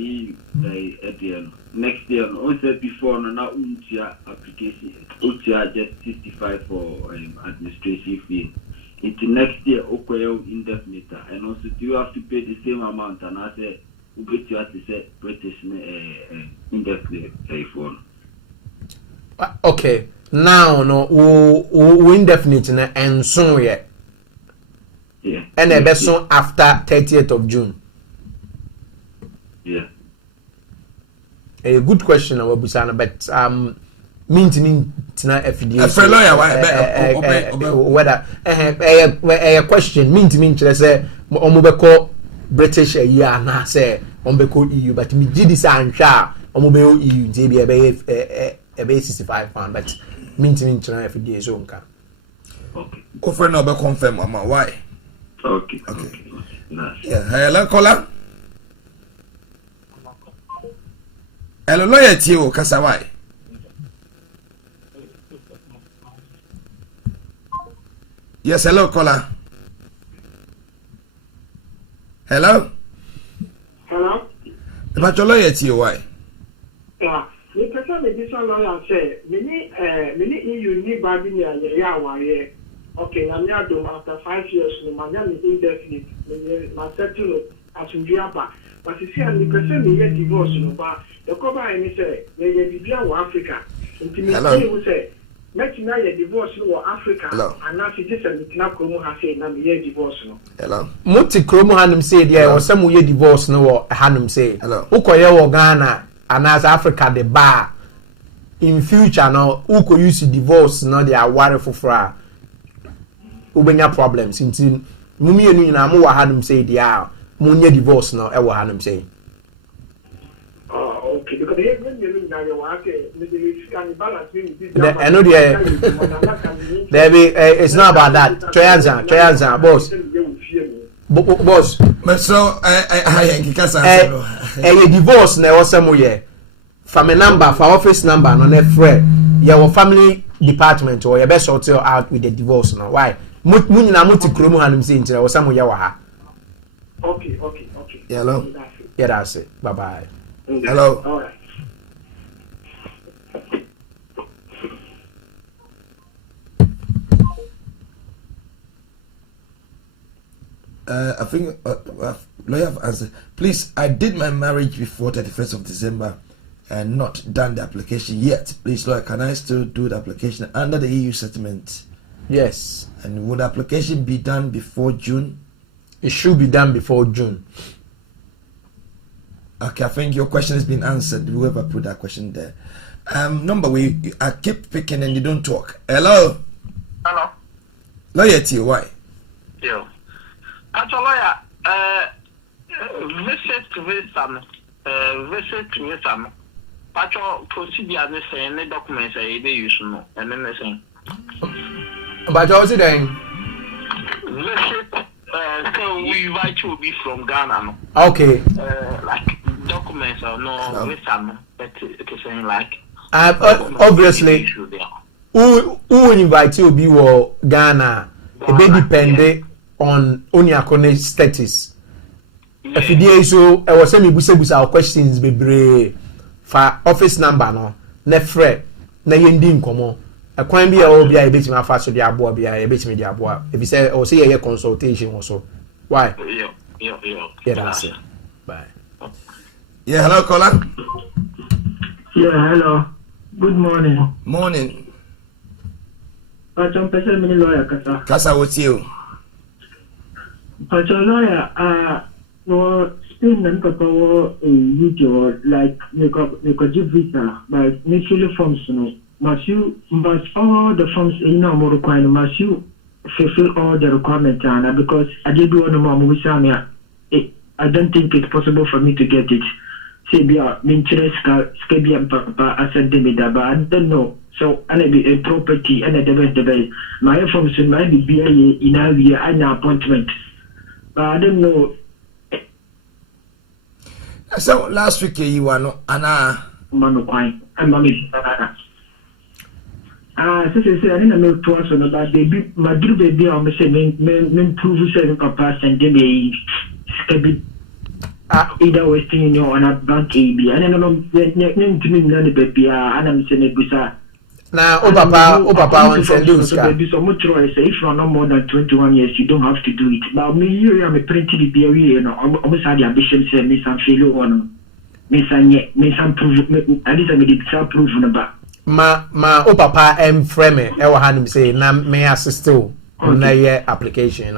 next year. Also before no untia application. Untia just 65 for administrative fee. Into next year, Okoyo indefinite, and also you have to pay the same amount. And I say, we you have to say British indefinite phone. Okay, now no we indefinite and soon yet. Yeah. And a best soon after 30th of June. Yeah. A good question, Abusana, but mean tina FDA. For lawyer, whether a question mean to me say omobeko British a year na say ombeko EU, but me did this and sha omobeko EU JB a 65 pound, but mean to me tina FDA zone ka. Okay. Go for no be confirm mama why? Okay. Nice. Yeah, hello caller. Hello lawyer Tio Kasawai. Yes, hello, caller. Hello? Hello? About your lawyer, why? Yeah. The person the this lawyer say, many EU need body near the Yawa here. okay, I'm not doing after 5 years, my name is indefinite, my settle as in Diaba. But you see, I'm the person who get divorced, but the cover I say, maybe Africa. Hello. Intimate say, make now your divorce in Africa. Hello. And now she just said, now Kromo has said, now your divorce. Hello. Muti Kromo Hanum said, yeah, or some way divorce no Hanum say. Hello. Ukoya Ghana and as Africa the bar. In future no uko use divorce no they are worry for ubenya problems nti mumi enu na mo wa hanum say dia munye divorce no e wa hanum say Oh, okay, because you now your work the balance I know there be it's not about that Trianza boss so I a divorce na e some ye from a number for office number no na friend your family department or your best sort out with the divorce no why munyina muti kromu hanum say ntira wo some ye wa ha okay hello yeah that's it bye bye hello all right I think lawyer have answered. Please, I did my marriage before 31st of December and not done the application yet. Please, lawyer, can I still do the application under the EU settlement? yes, And would the application be done before June? it should be done before June. Okay, I think your question has been answered. Whoever put that question there. Number I keep picking and you don't talk. Hello? Hello? Lawyer T, why? Yeah. Actually, visit visa. Actually, procedure is saying the documents they use no, and then they say. But how's it then? Visit. So we invite you be from Ghana. No? Okay. Like documents or no visa. No, it's saying like. Obviously, who invite you be wo Ghana? It be dependent on Onyakone status. If you dey so, I was saying busa questions bebre for office number no. Ne frɛ na yendi nkomo. Ekwan bi a obi a ebetimi afa so de aboa bi a ebetimi de aboa. If you say or say ye consultation also. Why? Yeah. Yeah, that's it. Bye. Yeah, hello, caller. yeah hello good morning Morning. Pachon person mini lawyer Kasa, what's you? Pachon lawyer no Spain and Papa video like make a visa but initially forms no must all the forms in no more required must you fulfill all the requirements and because I did do no more movie I don't think it's possible for me to get it. Say be a interest scabby papa I sent them but I don't know. So I be a property and a debate. My information might be BIA in our year and appointment. But I don't know. So last week you were no Anna Manuquine and Mammy. So I didn't know twice on about baby. My group baby on me say men prove certain papa and them a scabby. Either Western Union or not bank AB. I don't know to me none of baby. And I'm saying Busa. Now, Papa wants to do so much if you are not more than 21 years, you don't have to do it. But me, you am a pretty BA, you know, almost had the ambition to miss some failure on miss some proof, at least I made it proven about. Ma Papa frame e wa hanum say na me assist on na year application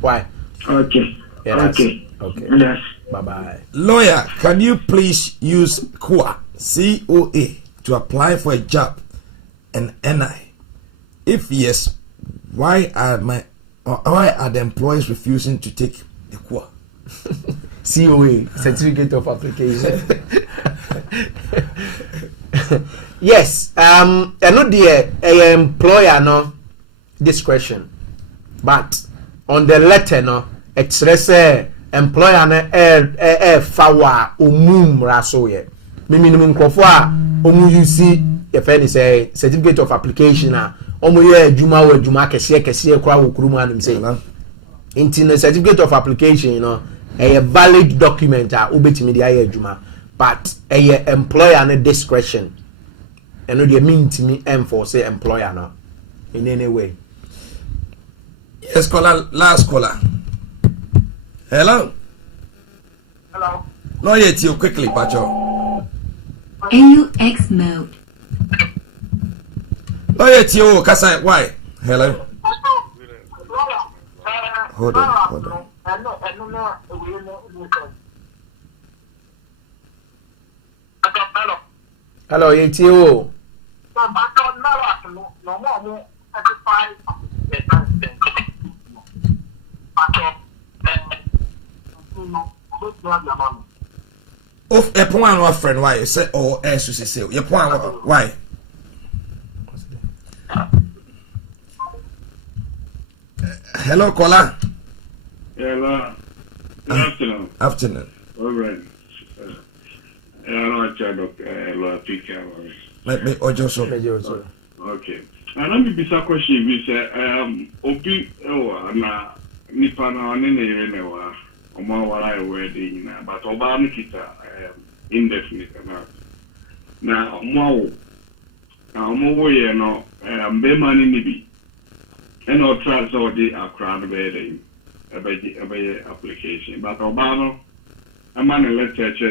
why okay yeah, okay yes. Bye Lawyer, can you please use COA to apply for a job and NI? If yes, why are the employers refusing to take the COA? COA, certificate of application. Yes, I know the employer no discretion, but on the letter no express employer no fawa umum raso ye. Minimum krofo a omu use e fe ni say certificate of application a omu ye adwuma wa adwuma kese kura wo kurum anum say. Inti the certificate of application you know a valid document a obetimi de aye adwuma, but a employer no discretion. And no, they mean to me enforce employer no in any way. Yes, caller, last caller. Hello. Hello. Lawyer, to you quickly, Pacho. AUX mode. Lawyer, to you, Kasa, why? Hello. Hold on. Hello, ATO. Of a point of friend, why you say, or as you say, your point, why? Hello, caller. Hello. Good afternoon. Afternoon. All right. Hello, Doctor. Let me also. Okay. And let me be so question. We say, Obi, na nipa na one na yere na wa. Omo wala wedding na, but oba no kita indefinite na omo wo ye no be mani ni bi. And no transfer the across the wedding. About application, but Obama, a man elected say,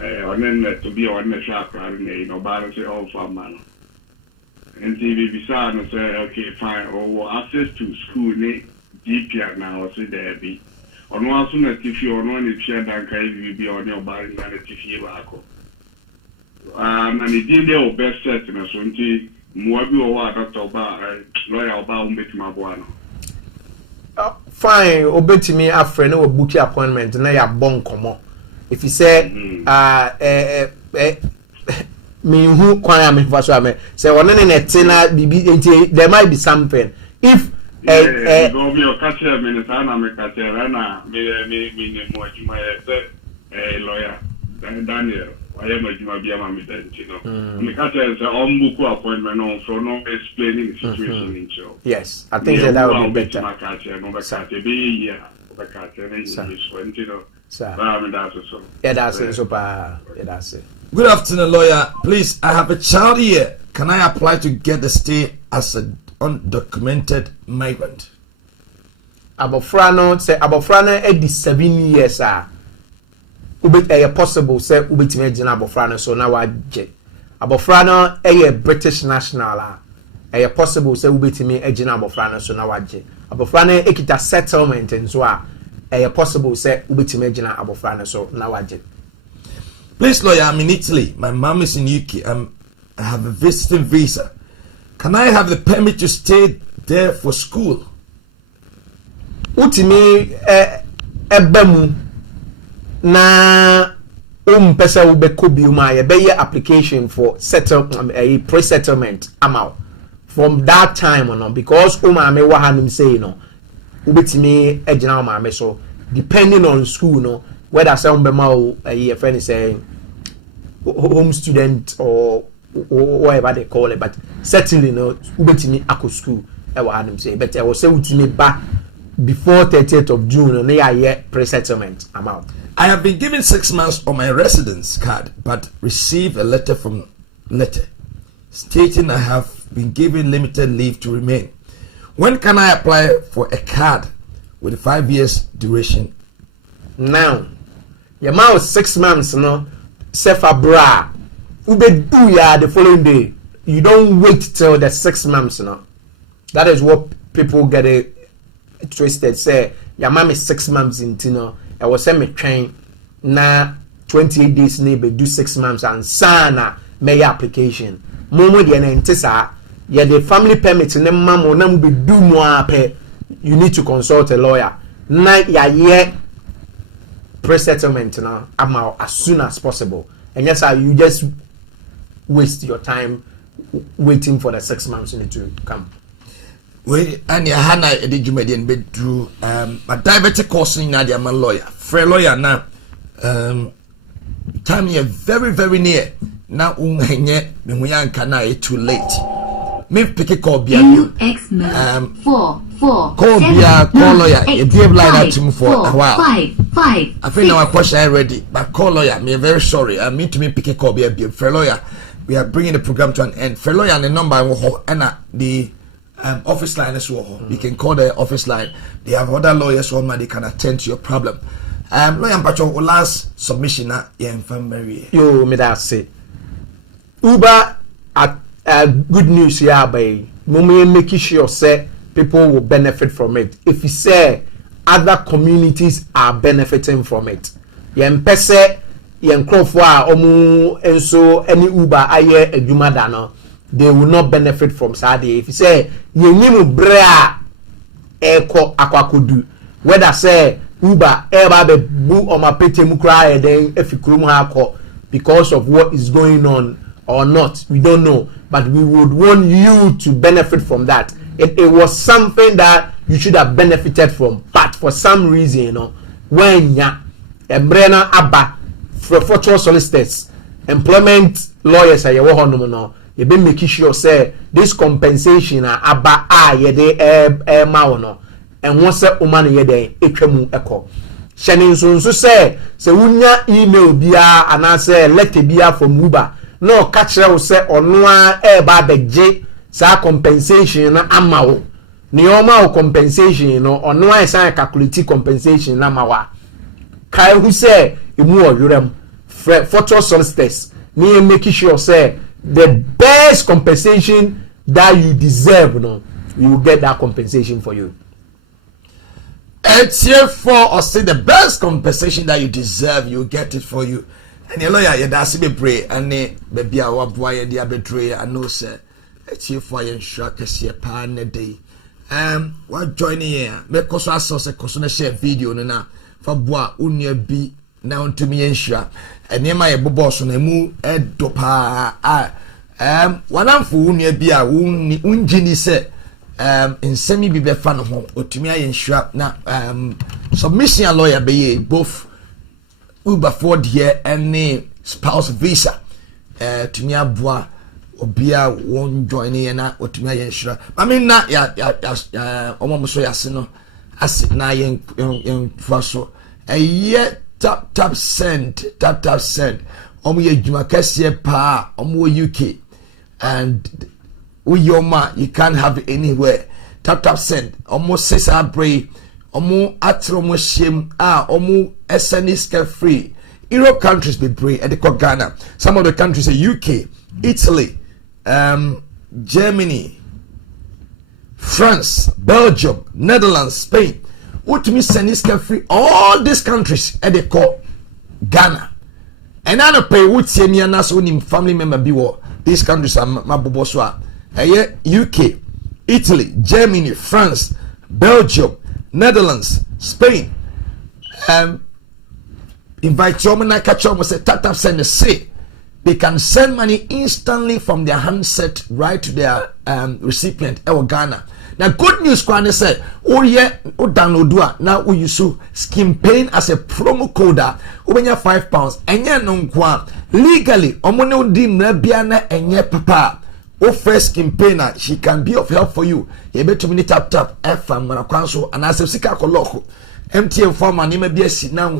to be on the track rather than Obama say all for man. And TV beside and say, okay, fine, or access to school, GP now, say there be. On one soon as if you are not in share that will be on your body and a TV barco. And it did their best set in a swinty, Moabi or Dr. Oba, lawyer Oba, make my boy. Fine, obey me a friend or book your appointment and I bon komo. If you say me who kwaya me for so me say one in a tina there might be something. If go be your catcher minute and me catcher na me mo my lawyer Daniel I am a Juma be my you know. Me catcher say on book appointment on so no explaining the situation in show. Yes, I think that would be better. My catcher no catcher be yeah, catcher is you know. Yeah, that's it. Yeah, that's it. Good afternoon, lawyer. Please, I have a child here. Can I apply to get the stay as an undocumented migrant? Abofrano say Abofrano 87 years ube possible say ube to imagine Abofrano so now waje. Abofrano British national possible say ube to me ejina Abofrano so now waje. Abofrano ekita settlement and so possible say ubitime gina abofrana so na waje. Please, lawyer, I'm in Italy. My mom is in UK. I have a visiting visa. Can I have the permit to stay there for school? Utime ebemu na pesa ubeko biuma ye be application for a pre-settlement amount from that time on because me wa hanum say no ubetimi ejina maame so depending on school no whether some be ma a friend saying home student or whatever they call it but certainly no ubetimi akọ school e wa hanum say but I was say utimi ba before 30th of June no year pre-settlement amount. I have been given 6 months on my residence card but received a letter from stating I have been given limited leave to remain. When can I apply for a card with 5 years duration? Now, your mouth 6 months, no, sefa bra. Ube do ya the following day. You don't wait till the 6 months, no. That is what people get it twisted. Say, your mom is 6 months in Tino. I was send me train na 28 days neighbor do 6 months and sana make application. Momo the entisa. Yeah, the family permit in the mamo na be do more pay. You need to consult a lawyer. Na ya pre-settlement now as soon as possible. And yes, you just waste your time waiting for the 6 months you need to come. We and ya hana the Jumedian bed through a diabetic course in Nadia man lawyer. For a lawyer now time here very near. Now unhenye me too late. Me pick a call be four call be a call lawyer. You give line out to me for a while. Five. I think now my question ready, but call lawyer. Me very sorry. I mean to me pick a call be a for lawyer. We are bringing the program to an end. For lawyer and the number and the office line as well. You can call the office line. They have other lawyers on they can attend to your problem. Lawyer Pacho, last submission na infirmary. Yo, me that say. Uber good news here by making sure say people will benefit from it. If you say other communities are benefiting from it, pese crofo omu enso any Uber aye adwuma da no, they will not benefit from Saturday. If you say yenim bra eko akwakodu, whether say Uber eba be bu o mapete mu kra then efikrum ha akọ because of what is going on or not, we don't know, but we would want you to benefit from that. It was something that you should have benefited from, but for some reason, you know, when ya Brenna Abba for solicitors, employment lawyers are your no, you been making sure say this compensation Abba ye de no, and once a woman ye de etwemu eko. Shenin so say unya email bia and I say letter bia from Uber. No catch you say onwa ba beje sa compensation na amawo ni oma compensation no onwa say calculate compensation na mawa kai who say emu oyurem photo solicitors me making sure say the best compensation that you deserve, no, you will get that compensation for you. It's here for or say the best compensation that you deserve, you will get it for you. And the lawyer, you that's be pray, and baby, our boy, the betray, I know, sir. It's here for you, shock us here, pan a day. What joining here? Because I saw a consumer share video na for bois, unya be now to me, and sure. And near my boss on a moo, dopa. One am for unya be a unjini said, in semi be fan home, or to me, and sure. Now, submission lawyer be both. Uber Ford here any spouse visa to me aboa obia won join here na otumi ayensura I mean na ya omo so yase no ase na yen faso tap send omo ye djuma kase pa omo UK and uyoma you can't have it anywhere tap send omo sesa brave omo atromo shem omo SNSK free. Europe countries be brave at the Ghana. Some of the countries are UK, Italy, Germany, France, Belgium, Netherlands, Spain. What to me SNSK free? All these countries at the Ghana. And I don't pay what me and us own family member be war. These countries are my boboswa. UK, Italy, Germany, France, Belgium, Netherlands, Spain. Invite your man, catch up, say tap send a say. They can send money instantly from their handset right to their recipient in Ghana. Now, good news, Kwane said, oh yeah, oh download now we use Skim Pain as a promo code. When you're £5, and you're non legally, omono dim biana and ye papa. Oh, first campaigner, she can be of help for you. You better minute tap FM when I cancel and as a sika koloko. MTN former name be a now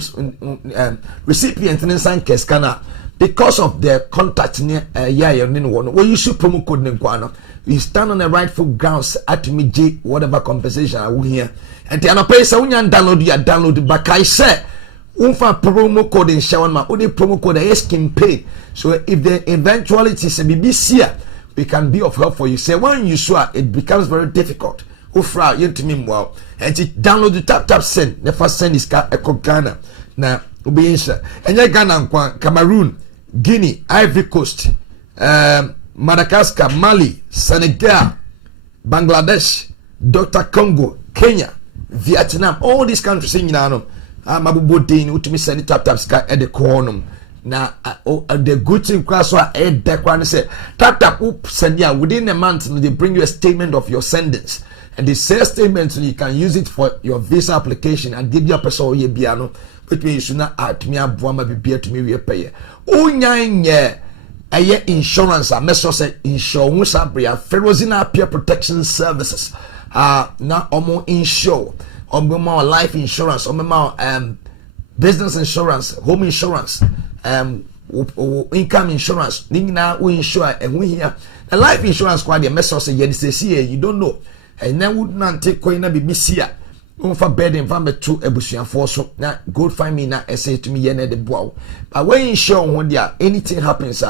recipient in San Keskana because of their contact near one. Well, you should promo code Nquano. You stand on the rightful grounds at me J whatever compensation I will hear. And the other place I will download you download but I say unfa promo code in Shawan only promo code is campaign. So if the eventuality is a BBC, we can be of help for you. Say when you swear it becomes very difficult. Ufra you to me wow. And you download the tap send. The first send is Ghana. Now Ubinsha. And you Ghana, Cameroon, Guinea, Ivory Coast, Madagascar, Mali, Senegal, Bangladesh, Dr. Congo, Kenya, Vietnam, all these countries in Yanam. Mabubo Dane, Utimi send tap sky at the corner. Now the good thing class or add that one say tap send ya within a month they bring you a statement of your sendings. And the sales statement, so you can use it for your visa application and give your person ye biano, which means you should not add me a buama be to me we pay. Oh, nye insurance, a message say insurance, a Ferrozina Peer Protection Services. Now, omo insure, omo life insurance, omo business insurance, home insurance, income insurance ningina we insure and we here the life insurance kwa the message say you don't know and then would not take coin na BBC for bed and family to ebusuafo so na go find me na say to me yene de boa but when insure when there anything happens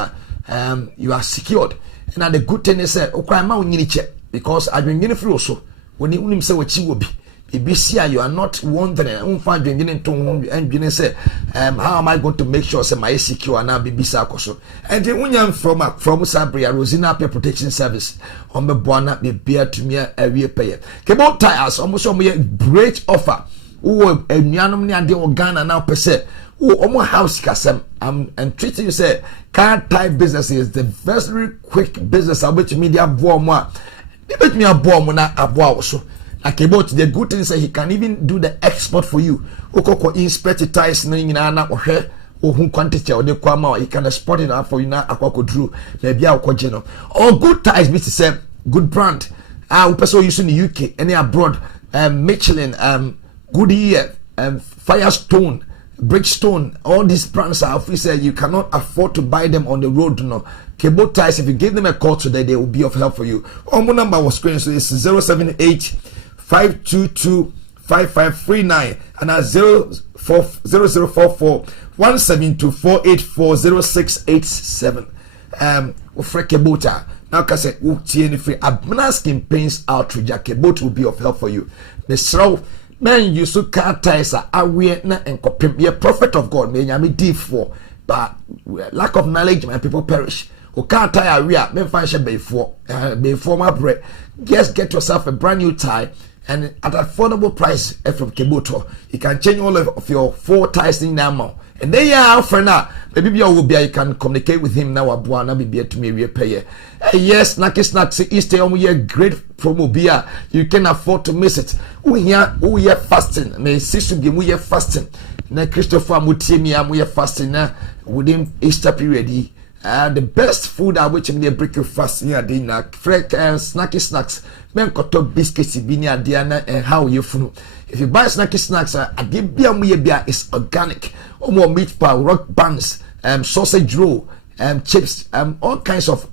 you are secured and the good thing is okwa ma unyini che because adwendwene free so when you unim say wachi wo bi BBC, you are not wondering. How am I going to make sure say my secure now BBC koso? And the union from Sabria Rosina Pay Protection Service on the Buana be bear to me every payer. Cable tires almost on me great offer. Oh, a Nyanum and the Organa now per se. Oh, almost house casem. I'm treating you say car type business is the very quick business at which media boa moi. Let me a boa mona a boa so. Like about the good thing is he can even do the export for you. Okoko inspect it ties na ohwe ohun quantity or the kwama he can export it out for you na akwako drew maybe akwaje no. Or good ties means say good brand. Person using the UK any abroad Michelin Goodyear Firestone Bridgestone, all these brands are official. You cannot afford to buy them on the road. No cable ties. If you give them a call today, they will be of help for you. Our number was screen, so it's 078-522-5539 and at 0044-172-484-0687. Ufre Kebota. Now, can say, free abdominal skin pains outreach. Kebota will be of help for you. Mr. Man, you so car ties are aware and be a prophet of God. May you deep for, but lack of knowledge, my people perish. Who can't tie a rear, men find before my bread. Just get yourself a brand new tie and at affordable price from Keboto. You can change all of your 4 ties in now. And then yeah, for now, maybe you can communicate with him now. Abuana be to me repay. Yes, Snacky Snacks Easter on a great promo beer. You can afford to miss it. We are fasting. May sister give we are fasting. Na Christopher Mutimi, we are fasting now within Easter period. The best food I which me break your fast near dinner. Fresh snacky snacks. Men koto biscuits binia diana and how you funu. If you buy snacky snacks, beer is organic. More meat pie, rock buns, sausage roll, chips, all kinds of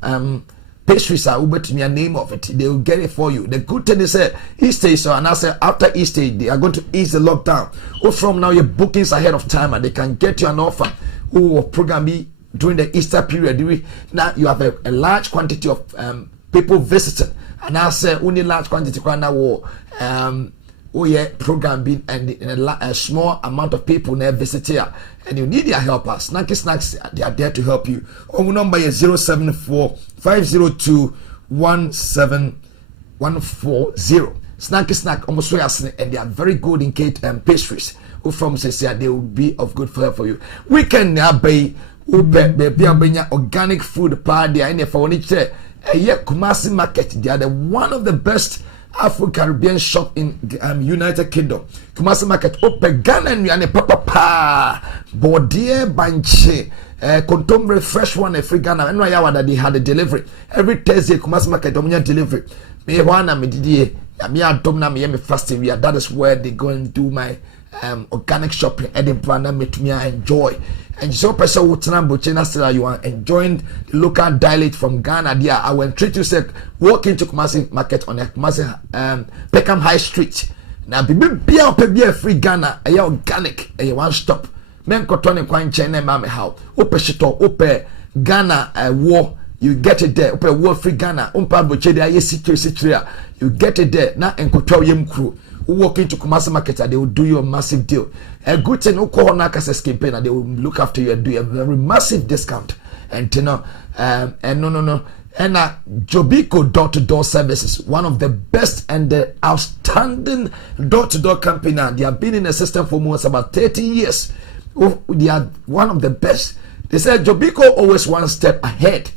pastries are over to me a name of it. They will get it for you. The good thing is Easter is and I say after Easter they are going to ease the lockdown. Or from now your bookings ahead of time and they can get you an offer. Who program me during the Easter period. Now you have a large quantity of people visiting. And I say only large quantity now program being and a small amount of people now visit here and you need their help. Snacky Snacks, they are there to help you. Our number is 074-502-17140. Snacky Snack almost and they are very good in cake and pastries. Who from says they will be of good help for you. We can now buy organic food party in for Kumasi Market. They are one of the best Afro-Caribbean shop in United Kingdom. Kumasi Market open Ghana and papa Bordier Banche Contemporary fresh one free Ghana and that they had a delivery every Thursday. Kumasi Market delivery. Me wana me didi me adomna me fasting we are. That is where they go and do my organic shopping. Edinburgh na me to me enjoy. And so person who still you are enjoying the local dialect from Ghana there. I will treat you say walk into Kumasi Market on a Kumasi Peckham High Street. Now be free Ghana a organic a one stop. Men cotton and China mama how ope shito ope Ghana war you get it there. Ope war free Ghana umpa boche there situation you get it there. Now and yem crew who walk into Kumasi Market and they will do you a massive deal. A good thing who call Nakas's campaign and they will look after you and do a very massive discount. And you know, and no. And Jobico door-to-door services, one of the best and the outstanding door-to-door company. They have been in the system for almost about 30 years. They are one of the best. They said Jobico always one step ahead.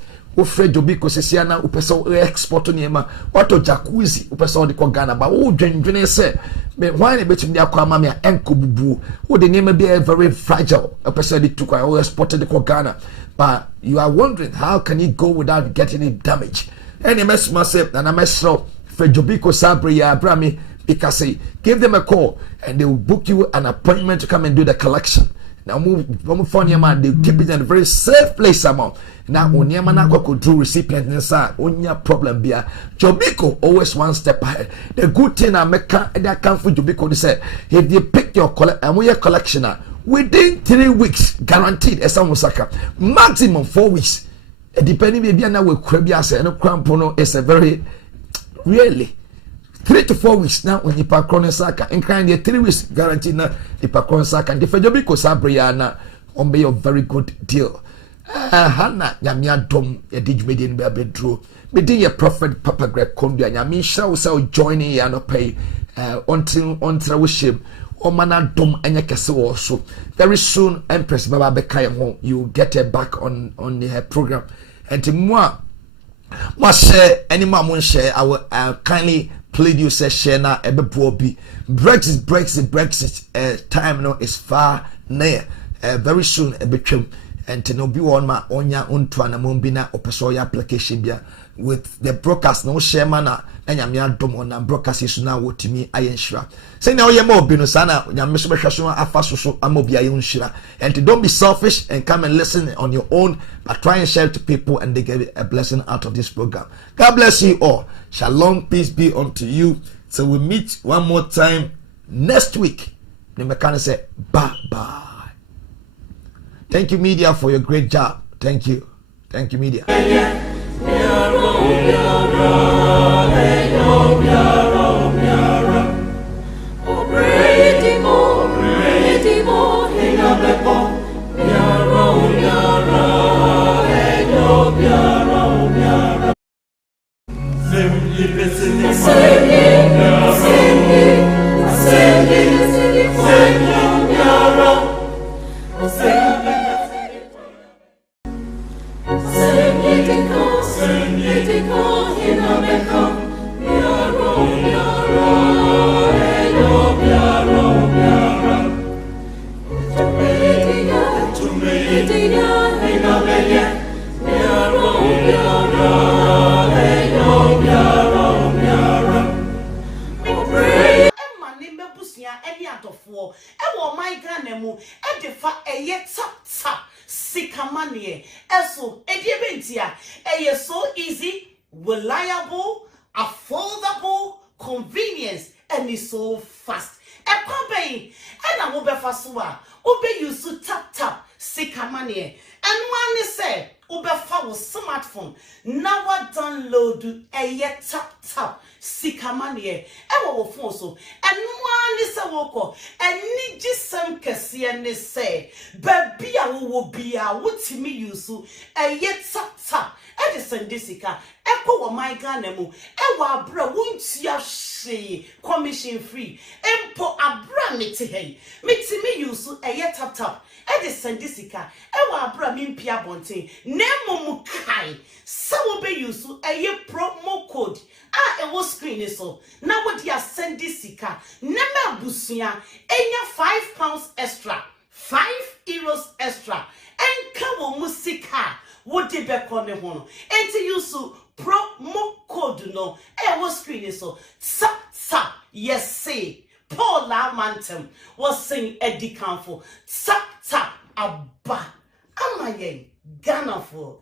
Fred Jobico Sesiana, Upeso export Niema, Otto Jacuzzi, Upeso de Kogana, but who Jane say, why a bit in the Aquamamia and Kubu, who the name be very fragile, a person took I always spotted the Kogana. But you are wondering how can it go without getting it damaged? Any mess myself and I mess so Fred Jobico Sabria Brami because give them a call and they will book you an appointment to come and do the collection. Now move for man, they keep it in a very safe place amount. Now on your man control recipient inside on your problem beer. Jobiko always one step ahead. The good thing I make that come for Jobiko, they said if you pick your collection within 3 weeks, guaranteed as Musaka, maximum 4 weeks. Depending maybe now with Krebias and Crampono is a very really 3 to 4 weeks now when you pack Saka and kind of 3 weeks guaranteed now the Pacron Saka and the Federico Sabriana on be a very good deal. Hannah Yamia Dom, a dig median baby drew. Be a prophet Papa Greg Combia, Yamin shall joining and pay until wishim. O mana dom anya kese also. Very soon, Empress Baba Bekaya you get her back on her program. And to moi share any more share. I will kindly plead you say share na ebe bi. Brexit. Time no is far near. Very soon ebe twem. And to no be on my onya unto na mombina opesoya application bia with the broadcast no share mana enya me adom on broadcast is now what me ayenshira say na oye mo binu sana nyame so behwa so afa so amobi ayenshira. And don't be selfish and come and listen on your own, but try and share it to people and they get a blessing out of this program. God bless you all. Shalom, peace be unto you. So we meet one more time next week. The mechanic say bye bye. Thank you, media, for your great job. Thank you. Thank you, media. So easy, reliable, affordable, convenience, and it's so fast. A company, and I will be fast. Ube use to tap sika money. And one say ube follow smartphone. Now I download a tap sika money. And what phone so. And one is a walker. And need just some kasi and they say, baby, I will be a what me use a tap. Edison Disica, Echo or my ganemu, Ewa bra won't ya she commission free, Empo abra me to hey, me use a yet tap. Edison Disica, Ewa bra min pia bonte, Nemo mukai, so be use a ye promo code. It was screen so. Now what ya send Disica, Nema busia, enya £5 extra, €5 extra, and come musika. What did back on the one? And to use promo code no. Was screen so. Tap. Yes, say. Paul La Mantem was saying Eddie Campo. Tap. Abba. Am I Ghana for?